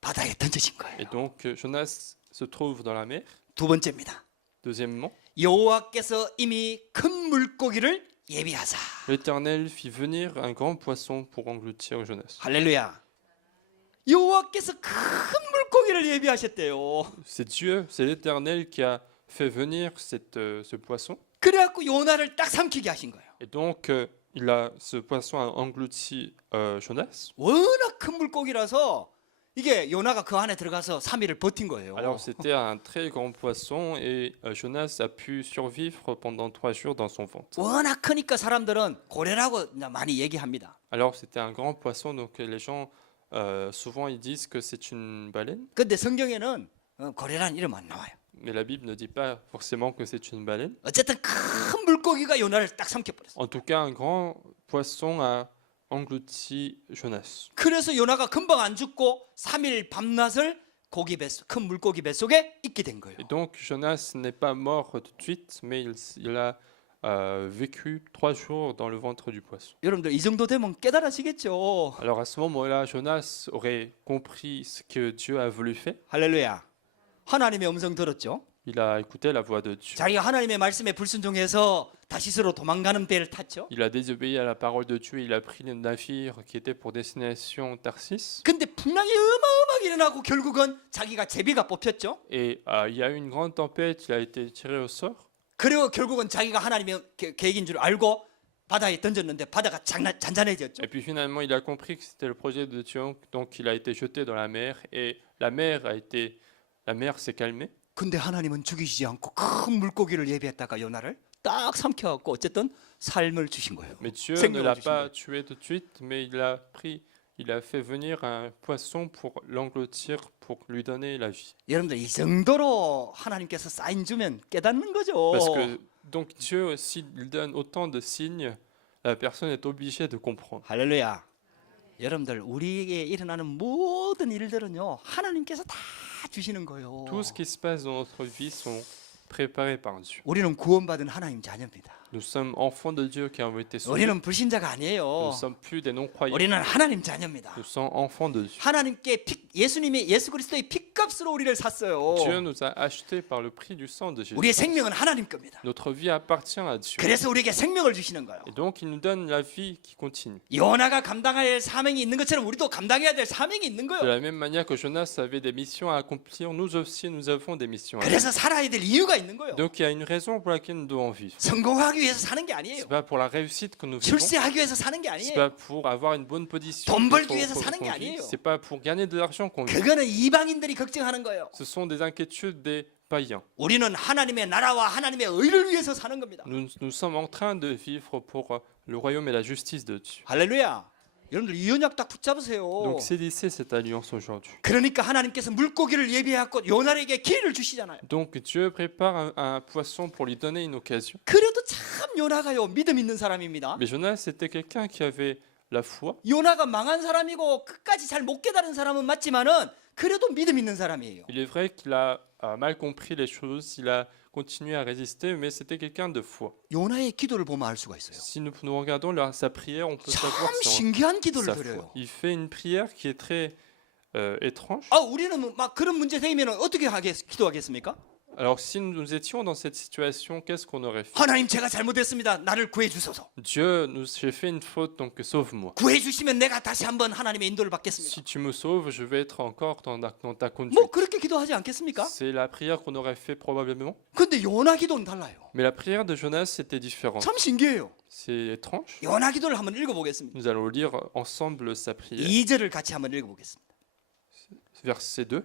바다에 던져진 거예요. Et donc, Jonas se trouve dans la mer. 두 번째입니다. Deuxièmement, 여호와께서 이미 큰 물고기를 예비하사. l'Éternel fit venir un grand poisson pour engloutir Jonas. 할렐루야. 여호와께서 큰 물고기를 예비하셨대요. C'est Dieu, c'est l'Éternel qui a fait venir ce poisson. 그래갖고 요나를 딱 삼키게 하신 거예요. Et donc, ce poisson a englouti Jonas. 워낙 큰 물고기라서 이게 요나가 그 안에 들어가서 3일을 버틴 거예요. Alors, c'était un très grand poisson et Jonas a pu survivre pendant 3 jours dans son ventre. 워낙 크니까 사람들은 고래라고 많이 얘기합니다. Alors, c'était un grand poisson, donc les gens souvent ils disent que c'est une baleine, 근데 성경에는 고래라는 이름 안 나와요. mais la Bible ne dit pas forcément que c'est une baleine. 어쨌든 큰 물고기가 요나를 딱 삼켜버렸어. En tout cas, un grand poisson a englouti Jonas. 그래서 요나가 금방 안 죽고 3일 밤낮을 큰 물고기 뱃속에 있게 된 거예요. Et donc Jonas n'est pas mort tout de suite, mais il a vécu 3 jours dans le ventre du poisson. 여러분들 이 정도 되면 깨달으시겠죠. Alors à ce moment-là, Jonas aurait compris ce que Dieu a voulu faire. 할렐루야. 하나님의 음성 들었죠. Il a écouté la voix de Dieu. 자기가 하나님의 말씀에 불순종해서 다시스로 도망가는 배를 탔죠. Il a désobéi à la parole de Dieu. Il a pris le navire qui était pour destination Tarsis. 근데 풍랑이 어마어마하게 일어나고 결국은 자기가 제비가 뽑혔죠. Et il y a eu une grande tempête. Il a été tiré au sort. 그리고 결국은 자기가 하나님의 계획인 줄 알고 바다에 던졌는데 바다가 잔잔해졌죠. Et puis finalement, il a compris que c'était le projet de Dieu. Donc il a été jeté dans la mer. Et la mer s'est calmée. 근데 하나님은 죽이시지 않고 큰 물고기를 예비했다가 요나를 딱 삼켜갖고 어쨌든 삶을 주신 거예요. Mais Dieu ne 생명을 l'a 주신 pas 거예요. tué tout de suite, mais il a fait venir un poisson pour l'engloutir, pour lui donner la vie. 여러분들 이 정도로 하나님께서 사인 주면 깨닫는 거죠. Parce que donc Dieu, s'il donne autant de signes, la personne est obligée de comprendre. 할렐루야. 여러분들 우리에게 일어나는 모든 일들은요 하나님께서 다 주시는 거예요. Tout ce qui se passe dans notre vie sont préparés par Dieu. 우리는 구원받은 하나님 자녀입니다. Nous sommes enfants de Dieu qui ont été sauvés. 우리는 불신자가 Nous 아니에요. ne sommes plus des non-croyants. 우리는 하나님 자녀입니다. Nous sommes enfants de Dieu. 하나님께 예수 그리스도의 핏값으로 우리를 샀어요. Dieu nous a achetés par le prix du sang de Jésus. 우리의 생명은 하나님 겁니다. Notre vie appartient à Dieu. 그래서 우리에게 생명을 주시는 거예요. Et donc, il nous donne la vie qui continue. 요나가 감당해야 할 사명이 있는 것처럼 우리도 감당해야 될 사명이 있는 De 거예요. la même manière que Jonas avait des missions à accomplir, nous aussi, nous avons des missions à accomplir. 그래서 살아야 될 이유가 있는 거예요. Donc, il y a une raison pour laquelle nous devons vivre. 성공하기 위해서 사는 게 Ce 아니에요. n'est pas pour la réussite que nous vivons. 출세하기 위해서 사는 게 C'est 아니에요. pas pour avoir une bonne position. 돈 벌기 qu'on- 위해서 qu'on- 사는 게 qu'on vit. 아니에요. C'est pas pour gagner de l'argent qu'on vit. 그거는 이방인들이 걱정하는 거예요. Ce sont des inquiétudes des païens. 우리는 하나님의 나라와 하나님의 의를 위해서 사는 겁니다. Nous sommes en train de vivre pour le royaume et la justice de Dieu. 할렐루야. 여러분들 이 언약 딱 붙잡으세요. Donc, saisissez cette alliance aujourd'hui. 그러니까 하나님께서 물고기를 예비해갖고 요나에게 기회를 주시잖아요. Donc, Dieu prépare un poisson pour lui donner une occasion. 그래도 참 요나가요 믿음 있는 사람입니다. Mais Jonas, c'était quelqu'un qui avait la foi. 요나가 망한 사람이고 끝까지 잘 못 깨달은 사람은 맞지만은 그래도 믿음 있는 사람이에요. Il est vrai qu'il a mal compris les choses, il a continué à résister, mais c'était quelqu'un de foi. 요나의 기도를 보면 알 수가 있어요. Si nous regardons sa prière, on peut 참 savoir 신기한 기도를 sa foi. 드려요. Il fait une prière qui est très étrange. 우리는 막 그런 문제 생기면 어떻게 기도하겠습니까? Alors, si nous étions dans cette situation, qu'est-ce qu'on aurait fait? 하나님 제가 잘못했습니다. 나를 구해 주소서. Dieu, j'ai fait une faute, donc sauve-moi. 구해 주시면 내가 다시 한번 하나님의 인도를 받겠습니다. Si tu me sauves, je vais être encore dans ta conduite. 뭐 그렇게 기도하지 않겠습니까? C'est la prière qu'on aurait fait probablement. 근데 요나 기도는 달라요. Mais la prière de Jonas, c'était différent. 참 신기해요. C'est étrange. 요나 기도를 한번 읽어보겠습니다. Nous allons lire ensemble sa prière. 2절을 같이 한번 읽어보겠습니다. Verset 2.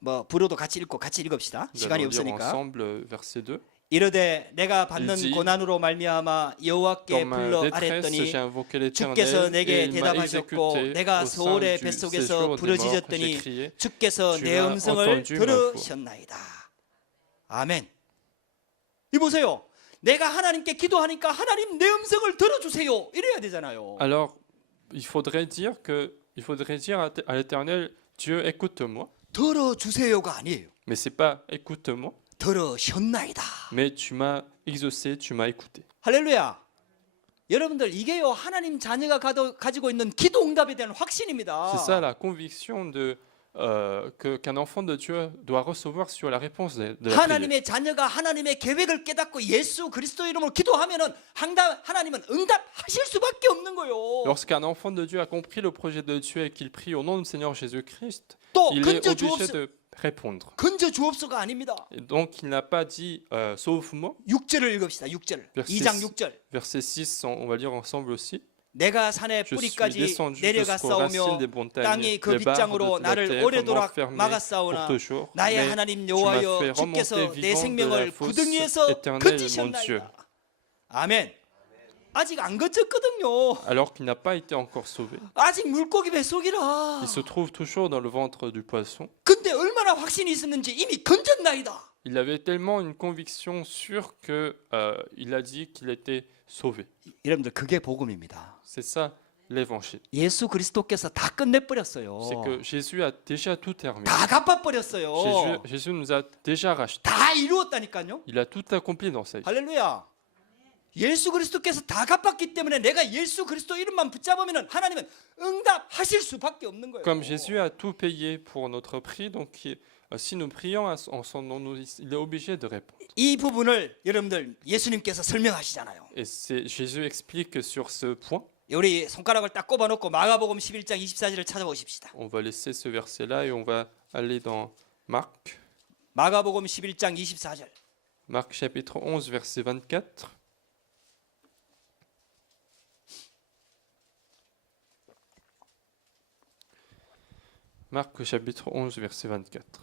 뭐 불어도 같이 읽고 같이 읽읍시다. Nous 시간이 allons lire 없으니까. ensemble verset 2. 이르되 내가 받는 일지, 고난으로 말미암아 여호와께 Dans ma 불러 détresse, 아랬더니 j'ai invoqué 주께서 l'Éternel et 내게 il m'a 대답하셨고 exécuté 내가 au sein 소울의 du 뱃속에서 séjour des morts. J'ai 부르짖었더니 crié, 주께서 Tu 내 m'as 음성을 entendu ma voix. 들으셨나이다. 아멘. 이 보세요. 내가 하나님께 기도하니까 하나님 내 음성을 들어주세요. 이래야 되잖아요. Alors, il faudrait dire à l'Éternel, Dieu, écoute-moi. 들어주세요가 아니에요. Mais c'est pas écoute-moi, 들으셨나이다. mais tu m'as exaucé, tu m'as écouté. 할렐루야. 여러분들 이게요 하나님 자녀가 가지고 있는 기도 응답에 대한 확신입니다. C'est ça la conviction qu'un enfant de Dieu doit recevoir sur la réponse de la prière. 하나님의 자녀가 하나님의 계획을 깨닫고 예수 그리스도 이름으로 기도하면은 하나님은 응답하실 수밖에 없는 거예요. Lorsqu'un enfant de Dieu a compris le projet de Dieu et qu'il prie au nom du Seigneur Jésus-Christ, 또 il est obligé de répondre. 근저 주옵소가 아닙니다. Et donc il n'a pas dit sauve-moi. 6절을 읽읍시다. 6절. 2장 6절. Verset 6, on va lire ensemble aussi. 내가 산의 Je suis 뿌리까지 descendu 내려가 jusqu'aux racines 싸우며 des montagnes, 땅이 그 les barres 빗장으로 de la 나를 terre 오래도록 m'enfermaient 막았사오나 pour toujours. 나의 Mais 하나님 tu m'as 여호와여 fait remonter 주께서 내 vivant de la 생명을 fosse 구덩이에서 éternelle, mon Dieu. 건지셨나이다. 아멘. 아직 안 거쳤거든요. alors qu'il n'a pas été encore sauvé. 아직 물고기 뱃속이라. Il se trouve toujours dans le ventre du poisson. 근데 얼마나 확신이 있었는지 이미 건졌나이다. Il avait tellement une conviction sûre que il a dit qu'il était sauvé. 여러분들 그게 복음입니다. C'est ça l'évangile. 예수 그리스도께서 다 끝내버렸어요. C'est que Jésus a déjà tout terminé. 다 갚아버렸어요. Jésus nous a déjà racheté. 다 이루었다니까요. Il a tout accompli dans sa vie. 할렐루야. 예수 그리스도께서 다 갚았기 때문에 내가 예수 그리스도 이름만 붙잡으면 하나님은 응답하실 수밖에 없는 거예요. Comme Jésus a tout payé pour notre prix, donc si nous prions en son nom, il est obligé de répondre. 이 부분을 여러분들 예수님께서 설명하시잖아요. Et Jésus explique sur ce point. 우리 손가락을 딱 꼽아놓고 마가복음 11장 24절을 찾아보십시다. On va laisser ce verset-là et on va aller dans Marc. 마가복음 11장 24절. Marc chapitre 11, verset 24. Marc chapitre 11, verset 24.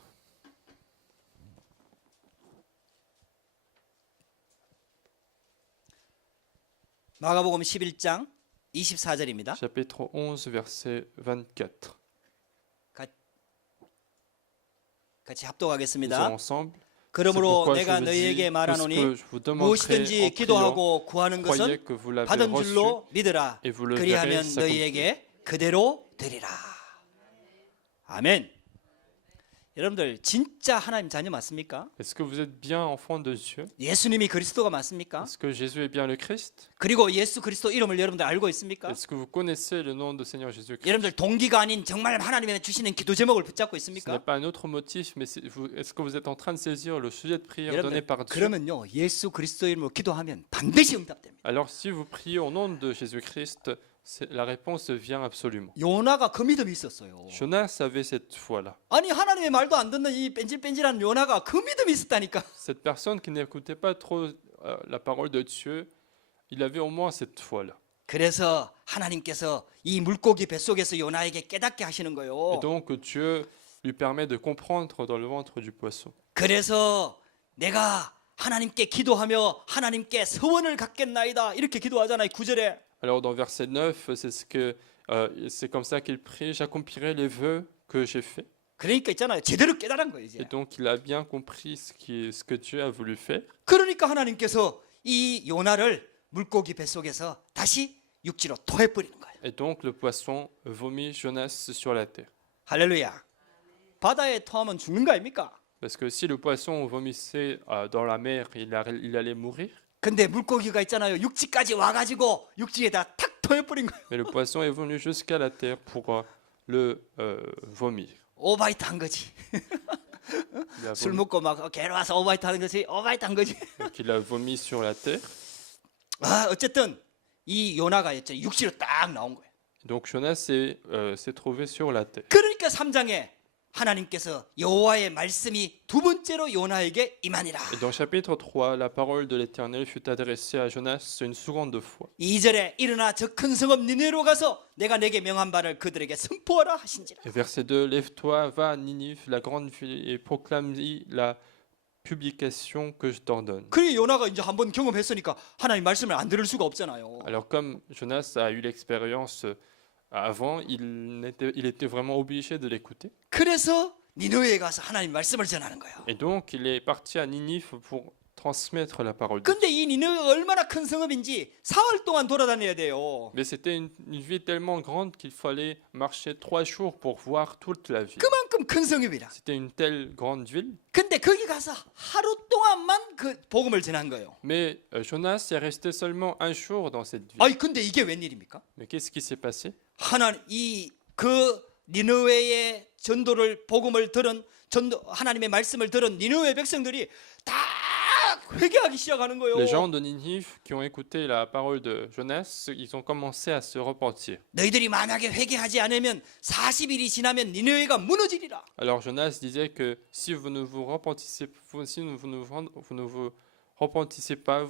마가복음 11장 24절입니다. Chapitre 11, verset 24. 같이 Nous 합독하겠습니다. allons ensemble. 그러므로 C'est pourquoi 내가 je vous 너희에게 dis, 말하노니 puisque je vous demanderai 무엇이든지 en priant, 기도하고 구하는 것은 croyez que vous l'avez 받은 reçu 줄로 믿으라. et vous le 그리하면 verrez 너희에게 그대로 되리라. 아멘. 여러분들 진짜 하나님 자녀 맞습니까? Est-ce que vous êtes bien enfant de Dieu? 예수님이 그리스도가 맞습니까? Est-ce que Jésus est bien le Christ? 그리고 예수 그리스도 이름을 여러분들 알고 있습니까? Est-ce que vous connaissez le nom du Seigneur Jésus-Christ? 여러분들 동기가 아닌 정말 하나님이 주시는 기도 제목을 붙잡고 Ce n'est 있습니까? pas un autre motif, mais est-ce que vous êtes en train de saisir le sujet de prière donné 여러분들 par Dieu? 그러면요 예수 그리스도 이름으로 기도하면 반드시 응답됩니다. Alors si vous priez au nom de Jésus-Christ, la réponse vient absolument. 요나가 그 믿음이 있었어요. Jonas avait cette foi-là. 아니 하나님의 말도 안 듣는 이 뺀질뺀질한 요나가 그 믿음이 있었다니까. Cette personne qui n'écoutait pas trop la parole de Dieu, il avait au moins cette foi-là. 그래서 하나님께서 이 물고기 뱃속에서 요나에게 깨닫게 하시는 Et 거예요. donc Dieu lui permet de comprendre dans le ventre du poisson. 그래서 내가 하나님께 기도하며 하나님께 서원을 갖겠나이다 이렇게 기도하잖아요. 9절에. Alors dans verset 9, c'est comme ça qu'il prie, j'accomplirai les vœux que j'ai faits. 그러니까 있잖아요. 제대로 깨달은 거예요. 이제. Et donc il a bien compris ce que Dieu a voulu faire. 그러니까 하나님께서 이 요나를 물고기 뱃속에서 다시 육지로 토해버리는 거예요. Et donc le poisson vomit Jonas sur la terre. 할렐루야. 바다에 토하면 죽는 거 아닙니까? Parce que si le poisson vomissait dans la mer, il allait mourir. 근데 물고기가 있잖아요. 육지까지 와가지고 육지에다 탁 토해버린 거예요. Mais le poisson est venu jusqu'à la terre pour le vomir. 오바이트 한 거지. Il a 술 vomi, 먹고 막 괴로워서 오바이트 하는 거지. 오바이트 한 거지. donc il a vomi sur la terre. 아, 어쨌든 이 요나가 있죠. 육지로 딱 나온 거예요. Donc Jonas s'est trouvé sur la terre. 그러니까 3장에 하나님께서 여호와의 말씀이 두 번째로 요나에게 임하니라. Et dans chapitre 3, la parole de l'Éternel fut adressée à Jonas une seconde fois. 2절에 일어나 저 큰 성읍 니네로 가서 내가 내게 명한 바를 그들에게 선포하라 하신지라. Et verset 2, lève-toi, va à Ninive, la grande ville, et proclame-y la publication que je t'ordonne. 그래 요나가 이제 한번 경험했으니까 하나님 말씀을 안 들을 수가 없잖아요. Alors comme Jonas a eu l'expérience avant, il était vraiment obligé de l'écouter. 그래서 니느웨에 가서 하나님 말씀을 전하는 거예요. Et donc il est parti à Ninive pour transmettre la parole de Dieu. 근데 이 니느웨가 얼마나 큰 성읍인지 사흘 동안 돌아다녀야 돼요. Mais c'était une ville tellement grande qu'il fallait marcher 3 jours pour voir toute la ville. 그만큼 큰 성읍이라. C'était une telle grande ville. 근데 거기 가서 하루 동안만 그 복음을 전한 거예요. Mais Jonas est resté seulement 1 jour dans cette ville. 아니 근데 이게 웬일입니까? Mais qu'est-ce qui s'est passé? 하나님 이그 니느웨의 전도를 복음을 들은 하나님의 말씀을 들은 니느웨 백성들이 다 회개하기 시작하는 거예요. Les gens de Ninive qui ont écouté la parole de Jonas, ils ont commencé à se repentir. 너희들이 만약에 회개하지 않으면 40일이 지나면 니느웨가 무너지리라. Alors Jonas disait que si vous ne vous repentissez, vous ne vous repentissez pas,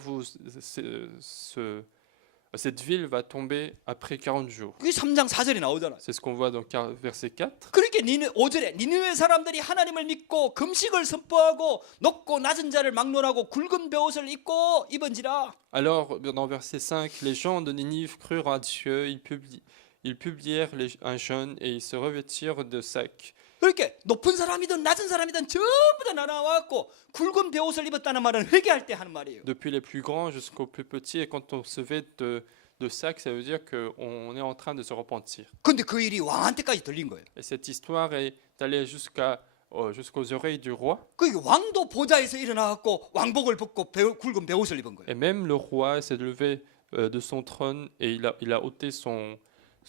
cette ville va tomber après 40 jours. 그게 3장 4절에 나오잖아요. C'est ce qu'on voit dans verset 4. 그렇게 5절에 니느웨 사람들이 하나님을 믿고 금식을 선포하고 높고 낮은 자를 막론하고 굵은 베옷을 입고 입은지라. Alors, dans verset 5, les gens de Ninive crurent à Dieu, ils publièrent un jeûne et ils se revêtirent de sacs. 그렇게 높은 사람이든 낮은 사람이든 전부 다 나와갖고 굵은 베옷을 입었다는 말은 회개할 때 하는 말이에요. Depuis les plus grands jusqu'aux plus petits, et quand on se vêt de sacs, ça veut dire qu'on est en train de se repentir. 근데 그 일이 왕한테까지 들린 거예요. Et cette histoire est allée jusqu'aux oreilles du roi. 그 왕도 보좌에서 일어나갖고 왕복을 벗고 굵은 베옷을 입은 거예요. Et même le roi s'est levé de son trône et il a ôté son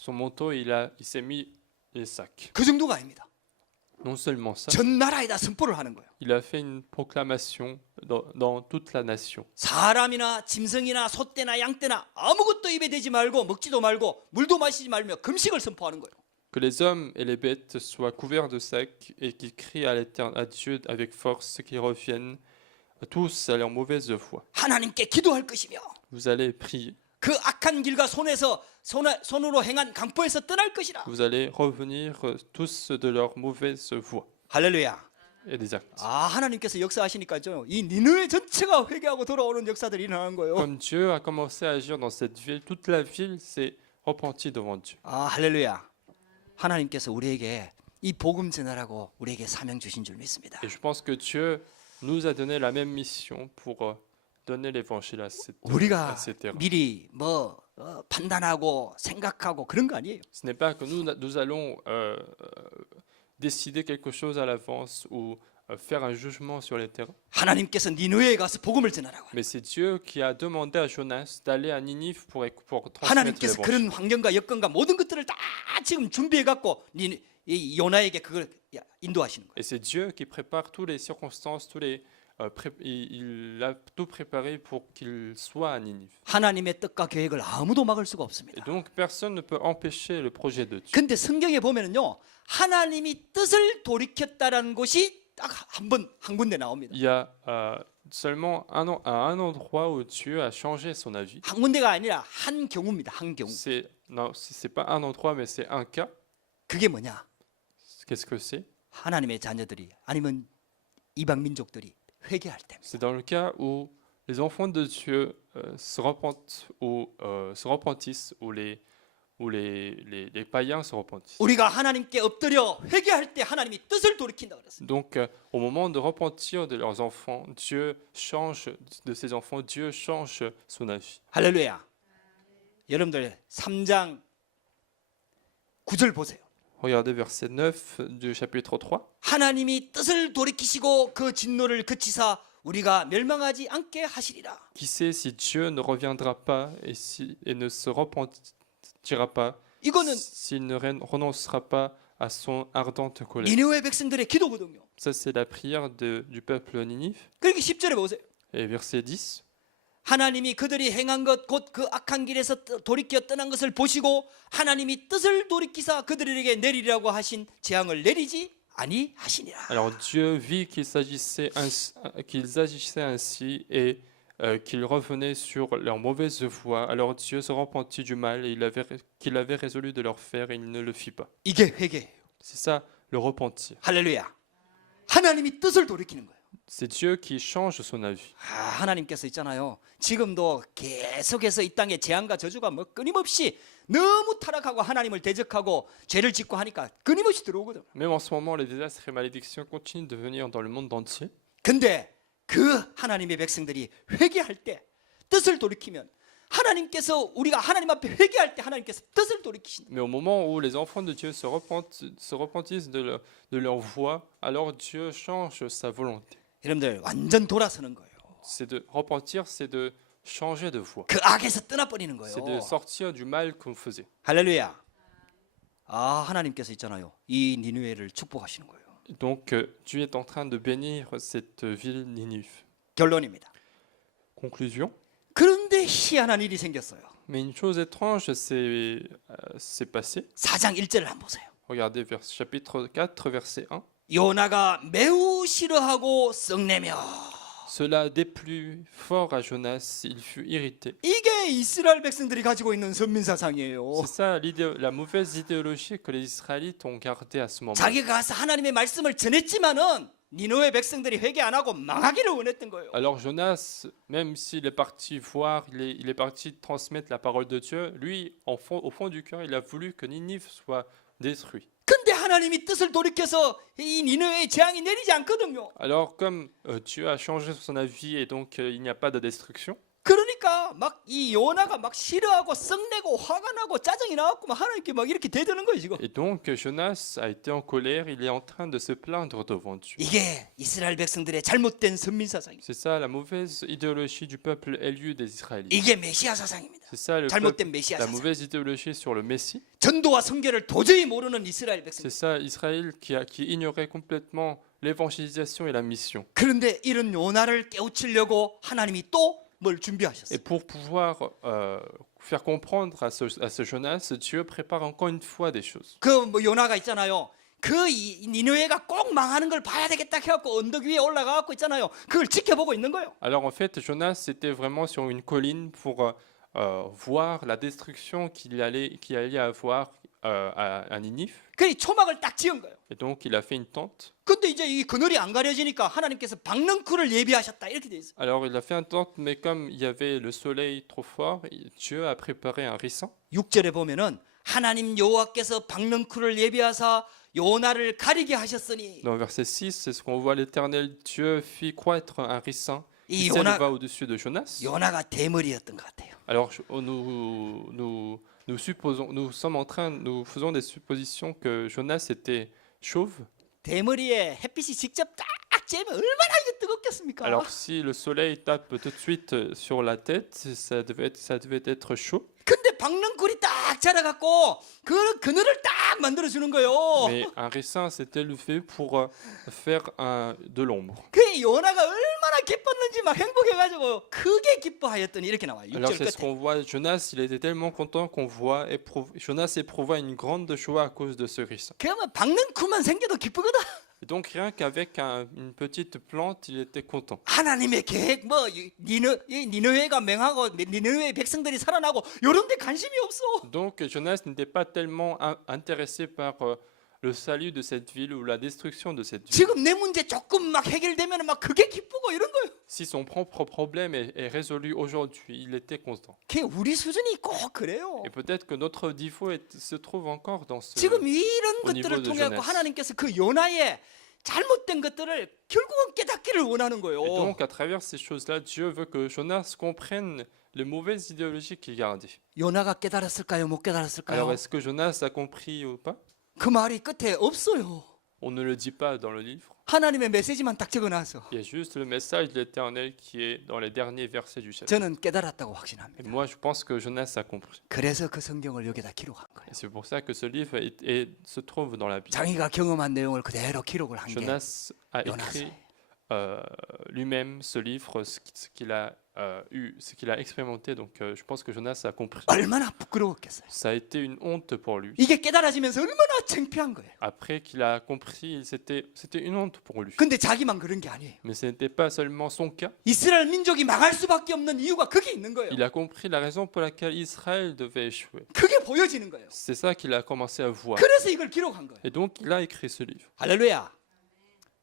manteau et il s'est mis les sacs. 그 정도가 아닙니다. Non seulement ça, 전 나라에다 선포를 하는 거예요. il a fait une proclamation dans toute la nation. 사람이나 짐승이나 소떼나 양떼나 아무것도 입에 대지 말고 먹지도 말고 물도 마시지 말며 금식을 선포하는 거예요. Que les hommes et les bêtes soient couverts de sacs et qu'ils crient à Dieu avec force, qu'ils reviennent tous à leur mauvaise voie. 하나님께 기도할 것이며 Vous allez prier. 그 악한 길과 손으로 행한 강포에서 떠날 것이라. Vous allez revenir tous de leur mauvaise voie 할렐루야. et des actes. 아, 하나님께서 역사하시니까요. 이 니느웨 전체가 회개하고 돌아오는 역사들이 일어나는 거예요. Comme Dieu a commencé à agir dans cette ville, toute la ville s'est repentie devant Dieu. 아, 할렐루야. 하나님께서 우리에게 이 복음 전하라고 우리에게 사명 주신 줄 믿습니다. Et je pense que Dieu nous a donné la même mission pour donner l'évangile à 우리가 ces terrains. 미리 판단하고 생각하고 그런 거 아니에요. Ce n'est pas que nous allons décider quelque chose à l'avance ou faire un jugement sur les terrains. 하나님께서 니느웨에 가서 복음을 전하라고. Mais c'est Dieu qui a demandé à Jonas d'aller à Ninive pour transmettre 하나님께서 l'évangile. 그런 환경과 여건과 모든 것들을 다 지금 준비해 갖고 이 요나에게 그걸 인도하시는 거예요. Et c'est Dieu qui prépare toutes les circonstances, il a tout préparé pour qu'il soit à Ninive. 하나님의 뜻과 계획을 아무도 막을 수가 Et 없습니다. donc personne ne peut empêcher le projet de Dieu. 근데 성경에 보면은요. 하나님이 뜻을 돌이켰다라는 것이 딱 한 군데 나옵니다. Il y a seulement un endroit où Dieu a changé son avis. 한 군데가 아니라 한 경우입니다. 한 경우. C'est pas un endroit, mais c'est un cas. 그게 뭐냐? Qu'est-ce que c'est? 하나님의 자녀들이 아니면 이방 민족들이 회개할 때입니다. C'est dans le cas où les enfants de Dieu se repentent ou se repentissent, ou les païens se repentissent. 우리가 하나님께 엎드려 회개할 때 하나님이 뜻을 돌이킨다 그랬어요. Donc, au moment de repentir de leurs enfants, de ses enfants, Dieu change son avis. 할렐루야. 여러분들 3장 9절 보세요. Regardez verset 9 du chapitre 3. 하나님이 뜻을 돌이키시고 그 진노를 그치사 우리가 멸망하지 않게 하시리라. Qui sait si Dieu ne reviendra pas et ne se repentira pas, 이거는 s'il ne renoncera pas à son ardente colère. 니느웨 백성들의 기도거든요. Ça, c'est la prière du peuple Ninive. 그렇게 10절에 보세요. Et verset 10. 하나님이 그들이 행한 것 곧 그 악한 길에서 돌이켜 떠난 것을 보시고 하나님이 뜻을 돌이키사 그들에게 내리라고 하신 재앙을 내리지 아니하시니라. Alors Dieu vit qu'ils agissaient ainsi et qu'ils revenaient sur leur mauvaise voie. Alors Dieu se repentit du mal qu'il avait résolu de leur faire, et il ne le fit pas. 이게 회개예요. C'est ça, le repentir. 할렐루야. 하나님이 뜻을 돌이키는 거예요. C'est Dieu qui change son avis. 하나님께서 있잖아요. 지금도 계속해서 이 땅에 재앙과 저주가 끊임없이 너무 타락하고 하나님을 대적하고 죄를 짓고 하니까 끊임없이 들어오거든. Même en ce moment, les désastres et malédictions continuent de venir dans le monde entier. 근데 그 하나님의 백성들이 회개할 때 뜻을 돌이키면 하나님께서 우리가 하나님 앞에 회개할 때 하나님께서 뜻을 돌이키신다. Mais au moment où les enfants de Dieu se repentissent de leur voie, alors Dieu change sa volonté. 여러분들 완전 돌아서는 거예요. C'est de repentir, c'est de changer de voie. 그 악에서 떠나버리는 C'est de 거예요. sortir du mal qu'on faisait. 할렐루야. 하나님께서 있잖아요. 이 니느웨를 축복하시는 거예요. Donc Dieu est en train de bénir cette ville Ninive. 결론입니다. Conclusion. 그런데 희한한 일이 생겼어요. Mais une chose étrange s'est passée. 4장 1절을 한번 보세요. Regardez chapitre 4, verset 1. 요나가 매우 싫어하고 썩내며. Cela déplut fort à Jonas, il fut irrité. 이게 이게 이스라엘 백성들이 가지고 있는 선민 사상이에요. C'est ça la mauvaise idéologie que les Israélites ont gardée à ce moment. 자기가 가서 하나님의 말씀을 전했지만은 니느웨 백성들이 회개 안 하고 망하기를 원했던 거예요. Alors Jonas, même s'il est parti voir, il est parti transmettre la parole de Dieu, lui, au fond du cœur, il a voulu que Ninive soit détruit. 근데 하나님이 뜻을 돌이켜서 이 니느웨에 재앙이 내리지 않거든요. Alors comme Dieu a changé son avis et donc il n'y a pas de destruction, 그러니까 막 이 요나가 막 싫어하고 썩내고 화가 나고 짜증이 나갖고 막 하나님께 막 이렇게 대드는 거예요 지금. et donc Jonas a été en colère, il est en train de se plaindre devant Dieu. 이게 이스라엘 백성들의 잘못된 선민 사상이에요. C'est ça la mauvaise idéologie du peuple élu des Israélites. 이게 메시아 사상입니다. C'est ça 잘못된 메시아 la 사상. mauvaise idéologie sur le Messie. 전도와 선교를 도저히 모르는 이스라엘 백성. C'est ça Israël qui ignorait complètement l'évangélisation et la mission. 그런데 이런 요나를 깨우치려고 하나님이 또 뭘 준비하셨어요. Et pour pouvoir faire comprendre à ce Jonas, Dieu prépare encore une fois des choses. 그 뭐 요나가 있잖아요. 그 니느웨가 꼭 망하는 걸 봐야 되겠다 해갖고 언덕 위에 올라가갖고 있잖아요. 그걸 지켜보고 있는 거예요. Alors en fait, Jonas était vraiment sur une colline pour voir la destruction qu'il allait avoir à Ninive. 그 초막을 딱 지은 거예요. Et donc il a fait une tente. 근데 이제 이 그늘이 안 가려지니까 하나님께서 박능쿨을 예비하셨다 이렇게 돼 있어요. Alors il a fait une tente, mais comme il y avait le soleil trop fort, Dieu a préparé un ricin. 6절에 보면은 하나님 여호와께서 박능쿨을 예비하사 요나를 가리게 하셨으니 Dans verset 6, c'est ce qu'on voit, l'Éternel Dieu fit croître un ricin qui 이 요나, s'éleva au-dessus de Jonas. 요나가 대머리였던 것 같아요. Alors nous faisons des suppositions que Jonas était chauve. 대머리에 햇빛이 직접 딱 쬐면 얼마나 이게 뜨겁겠습니까? Alors si le soleil tape tout de suite sur la tête, ça devait être chaud. 근데 박능쿨이 딱 자라갖고 그 그늘을 딱 만들어 주는 거예요. Mais un ricin s'est élevé pour faire de l'ombre. 그 요나가 얼마나 기뻤는지 막 행복해가지고 크게 기뻐하였더니 이렇게 나와요. Alors 6절 c'est ce 끝에. qu'on voit, Jonas, il était tellement content qu'on voit, Jonas éprouva une grande joie à cause de ce ricin. 그러면 박능쿨만 생겨도 기쁘거든. Et donc rien qu'avec une petite plante, il était content. 하나님의 계획 뭐 니느웨가 맹하고 니느웨 백성들이 살아나고 이런 데 관심이 없어. Donc Jonas n'était pas tellement intéressé par le salut de cette ville ou la destruction de cette ville. 지금 내 문제 조금 막 해결되면 막 그게 기쁘고 이런 거예요. Si son propre problème est résolu aujourd'hui, il était content. 그게 우리 수준이 꼭 그래요. Et peut-être que notre défaut se trouve encore dans ce... 지금 이런 au niveau 것들을 de 통해 Jonas. 하나님께서 그 요나의 잘못된 것들을 결국은 깨닫기를 원하는 거예요. Et donc à travers ces choses-là, Dieu veut que Jonas comprenne les mauvaises idéologies qu'il gardait. 요나가 깨달았을까요? 못 Alors 깨달았을까요? est-ce que Jonas a compris ou pas? 그 말이 끝에 없어요. On ne le dit pas dans le livre. 하나님의 메시지만 딱 적어놔서 Il y a juste le message de l'Éternel qui est dans les derniers versets du chapitre. 저는 깨달았다고 Et 확신합니다. moi, je pense que Jonas a compris. 그래서 그 성경을 여기다 기록한 거예요. Et c'est pour ça que ce livre se trouve dans la Bible. 자기가 경험한 내용을 그대로 기록을 한 게 Jonas a écrit 요나서예요. lui-même ce livre, ce qu'il a ce qu'il a expérimenté. Donc je pense que Jonas a compris. 얼마나 부끄러웠겠어요. Ça a été une honte pour lui. 이게 깨달아지면서 얼마나 창피한 거예요. Après qu'il a compris, c'était une honte pour lui. 근데 자기만 그런 게 아니에요. Mais ce n'était pas seulement son cas. 이스라엘 민족이 망할 수밖에 없는 이유가 그게 있는 거예요. Il a compris la raison pour laquelle Israël devait échouer. 그게 보여지는 거예요. C'est ça qu'il a commencé à voir. 그래서 이걸 기록한 거예요. Et donc il a écrit ce livre. 할렐루야.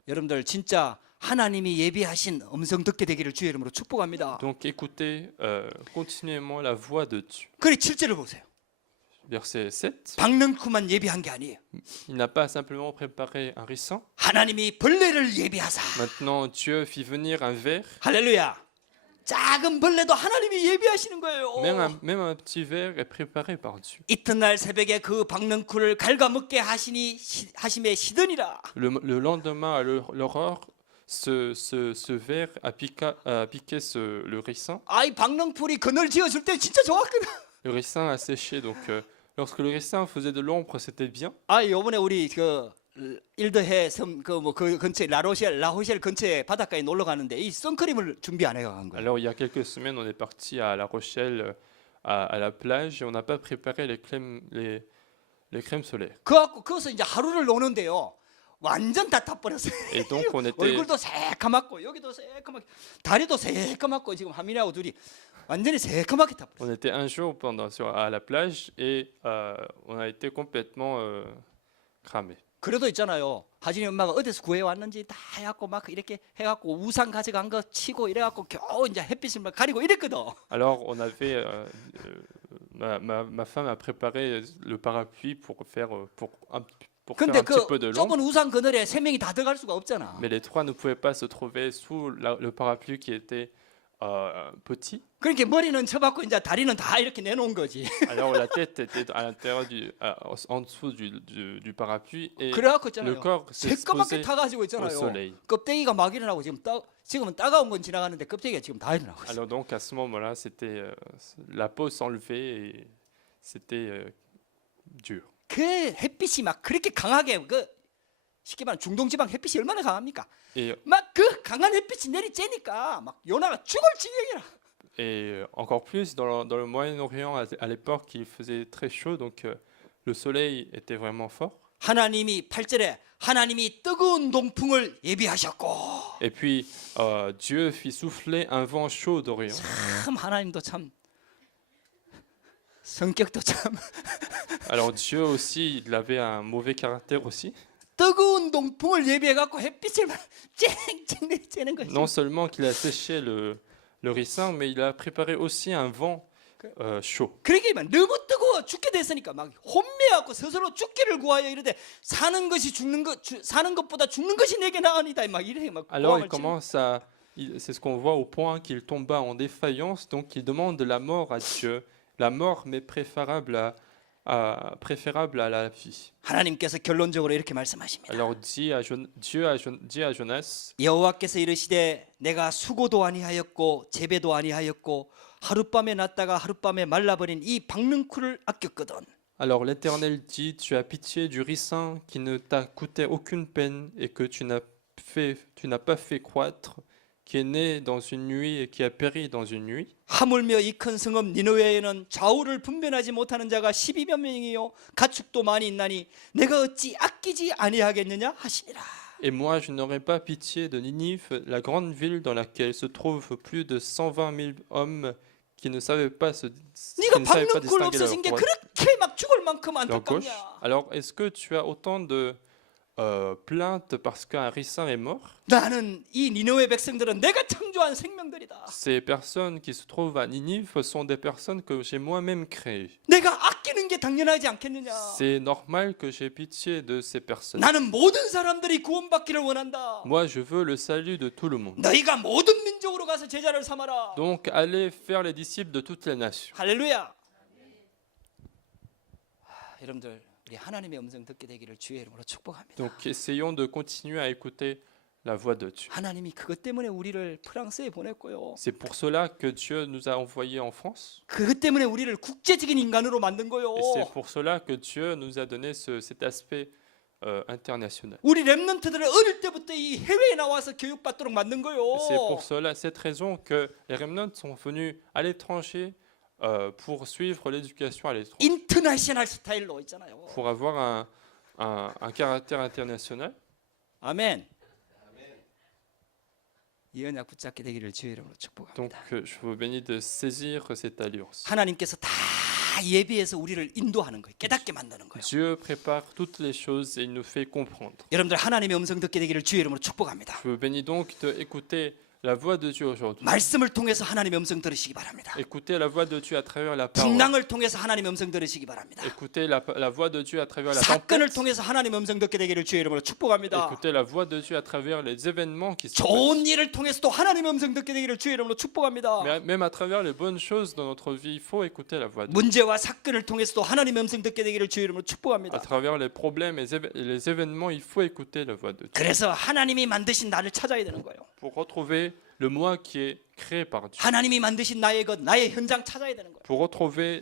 여러분들 진짜 하나님이 예비하신 음성 듣게 되기를 주의 이름으로 축복합니다. Donc écoutez continuellement la voix de Dieu. 그래 7절을 보세요. Verset 7. 박능쿠만 예비한 게 아니에요. Il n'a pas simplement préparé un ricin. 하나님이 벌레를 예비하사. Maintenant Dieu fit venir un ver. 할렐루야. 작은 벌레도 하나님이 예비하시는 거예요. Même un petit ver est préparé par Dieu. 이튿날 새벽에 그 박능쿨을 갉아먹게 하심에 시드니라. Le lendemain à l'aurore, ce ver a piqué le ricin. 아이 박능쿨이 그늘 지어줄 때 진짜 좋았거든. Le ricin a séché, donc lorsque le ricin faisait de l'ombre, c'était bien. 아 이번에 우리 그 일더해 섬그 근처에 라호셸 근처에 바닷가에 놀러 가는데 이 선크림을 준비 안 해간 거예요. Alors il y a quelques semaines, on est parti à La Rochelle, à la plage, et on n'a pas préparé les crèmes solaires. 그래서 이제 하루를 노는데요. 완전 다 타버렸어요. Et donc on était, 얼굴도 새까맣고 여기도 새까맣고 다리도 새까맣고 지금 하민이하고 둘이 완전히 새까맣게 타버렸어요. on était un jour à la plage et on a été complètement cramé. 그래도 있잖아요. 하진이 엄마가 어디서 구해 왔는지 다 해갖고 막 이렇게 해갖고 우산 가져간 거 치고 이래갖고 겨우 이제 햇빛을 막 가리고 이랬거든. Alors on avait, ma femme a préparé le parapluie pour faire 근데 un petit 그 peu de 좁은 l'ombre, 우산 그늘에 세 명이 다 들어갈 수가 없잖아. mais les trois ne pouvaient pas se trouver sous le parapluie qui était petit. 그렇게 머리는 쳐박고 이제 다리는 다 이렇게 내놓은 거지. Alors la tête était à l'intérieur en dessous du parapluie et 그래갖고 le 있잖아요. corps 새까맣게 s'exposait 타가지고 au 있잖아요. soleil. 껍데기가 막 일어나고 지금은 따가운 건 지나가는데 껍데기가 지금 다 일어나고 있어. Alors donc à ce moment-là, c'était la peau s'enlevait et c'était dur. 그 햇빛이 막 그렇게 강하게 그 쉽게 말하면 중동지방 햇빛이 얼마나 강합니까? Et, 막 그 강한 햇빛이 내리쬐니까 막 요나가 죽을 지경이라. et encore plus dans le Moyen-Orient à l'époque, il faisait très chaud, donc le soleil était vraiment fort. 하나님이 8절에 하나님이 뜨거운 동풍을 예비하셨고. Et puis Dieu fit souffler un vent chaud d'Orient. 참 하나님도 참 성격도 참 Alors Dieu aussi, il avait un mauvais caractère aussi. 뜨거운 동풍을 예비해 갖고 햇빛을 막 쨍쨍 내리쬐는 거지. Non seulement qu'il a séché le ricin, mais il a préparé aussi un vent chaud. 그러게 막 너무 뜨거워 죽게 됐으니까 막 혼미하고 스스로 죽기를 구하여 이르되 사는 것보다 죽는 것이 내게 나으니다 막 이래 막 Alors 고함을 il 치는. commence c'est ce qu'on voit au point qu'il tomba en défaillance, donc il demande la mort à Dieu, la mort mais préférable à la vie. 하나님께서 결론적으로 이렇게 말씀하십니다. Alors Dieu a Jonas, 여호와께서 이르시되 내가 수고도 아니하였고 재배도 아니하였고 하룻밤에 났다가 하룻밤에 말라버린 이 박능쿨을 아꼈거든. alors l'Éternel dit, tu as pitié du ricin qui ne t'a coûté aucune peine et que tu n'as pas fait croître, qui est né dans une nuit et qui a péri dans une nuit. 하물며 이 큰 성읍 니느웨에는 좌우를 분별하지 못하는 자가 12여 명이요 가축도 많이 있나니 내가 어찌 아끼지 아니하겠느냐 하시니라. Et moi, je n'aurais pas pitié de Ninive, la grande ville dans laquelle se trouvent plus de 120 000 hommes qui ne savaient pas 네가 박능쿨 distinguer 없어진 게 leur droite, 그렇게 막 죽을 만큼 leur gauche. 안타깝냐. Alors, est-ce que tu as autant de plaintes parce qu'un ricin est mort? 나는 이 니느웨 백성들은 내가 창조한 생명들이다. Ces personnes qui se trouvent à Ninive sont des personnes que j'ai moi-même créées. 내가 아끼는 게 당연하지 않겠느냐. C'est normal que j'ai pitié de ces personnes. 나는 모든 사람들이 구원받기를 원한다. Moi, je veux le salut de tout le monde. 너희가 모든 민족으로 가서 제자를 삼아라. Donc, allez faire les disciples de toutes les nations. 할렐루야. 여러분들 우리 하나님의 음성 듣게 되기를 주의 이름으로 축복합니다. Donc, essayons de continuer à écouter la voix de Dieu. 하나님이 그것 때문에 우리를 프랑스에 보냈고요. C'est pour cela que Dieu nous a envoyés en France. 그것 때문에 우리를 국제적인 인간으로 만든 거요. Et c'est pour cela que Dieu nous a donné cet aspect international. 우리 렘넌트들을 어릴 때부터 이 해외에 나와서 교육받도록 만든 거요. Et c'est pour cela, cette raison que les remnants sont venus à l'étranger pour suivre l'éducation à l'étranger, 인터내셔널 스타일로 있잖아요. pour avoir un caractère international. 아멘. 이 언약 붙잡게 되기를 주의 이름으로 축복합니다. Donc, je vous bénis de saisir cette alliance. 하나님께서 다 예비해서 우리를 인도하는 거예요. 깨닫게 만드는 거예요. Dieu prépare toutes les choses et il nous fait comprendre. 여러분들 하나님의 음성 듣게 되기를 주의 이름으로 축복합니다. Je vous bénis donc d'écouter la voix de Dieu aujourd'hui. 말씀을 통해서 하나님의 음성 들으시기 바랍니다. Écoutez la voix de Dieu à travers la parole. 풍랑을 통해서 하나님의 음성 들으시기 바랍니다. Écoutez la voix de Dieu à travers la 사건을 tempête. 통해서 하나님의 음성 듣게 되기를 주의 이름으로 축복합니다. Écoutez la voix de Dieu à travers les événements qui se 좋은 일을 통해서도 하나님의 음성 듣게 되기를 주의 이름으로 축복합니다. Mais même à travers les bonnes choses dans notre vie, il faut écouter la voix de Dieu. 문제와 사건을 통해서도 하나님의 음성 듣게 되기를 주의 이름으로 À 축복합니다. travers les problèmes et les événements, il faut écouter la voix de Dieu. 그래서 하나님이 만드신 나를 찾아야 되는 거예요. Pour retrouver le moi qui est créé par Dieu. 하나님이 만드신 나의 것, 나의 현장 찾아야 되는 거예요. Pour retrouver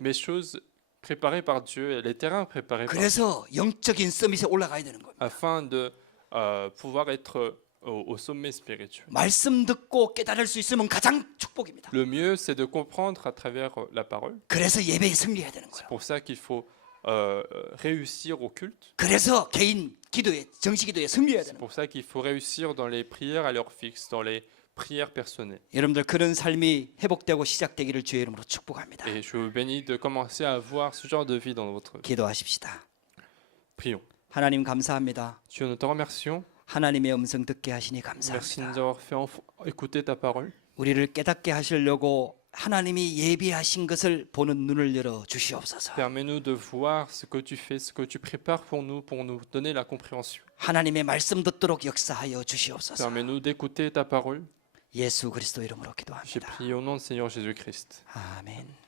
mes choses préparées par Dieu et les terrains préparés par Dieu. 그래서 영적인 서밋에 올라가야 되는 거예요. Afin de pouvoir être au sommet spirituel. 말씀 듣고 깨달을 수 있으면 가장 축복입니다. Le mieux, c'est de comprendre à travers la parole. 그래서 예배에 승리해야 되는 거예요. C'est pour ça qu'il faut réussir au culte. 그래서 개인 기도에 정식 기도에 승리해야 C'est 되는 거예요. pour ça qu'il faut réussir dans les prières à l'heure fixe, dans les prières personnelles. 여러분들 그런 삶이 회복되고 시작되기를 주의 이름으로 축복합니다. Et je vous bénis de commencer à avoir ce genre de vie dans votre vie. 기도하십시다. Prions. 하나님 감사합니다. Dieu, nous te remercions. 하나님의 음성 듣게 하시니 Merci de nous 감사합니다. avoir fait écouter ta parole. 우리를 깨닫게 하시려고 하나님이 예비하신 것을 보는 눈을 열어 주시옵소서. Permets-nous de voir ce que tu fais, ce que tu prépares pour nous donner la compréhension. 하나님의 말씀 듣도록 역사하여 주시옵소서. Permets-nous d'écouter ta parole. 예수 그리스도 이름으로 J'ai 기도합니다. prié au nom du Seigneur Jésus-Christ. 아멘.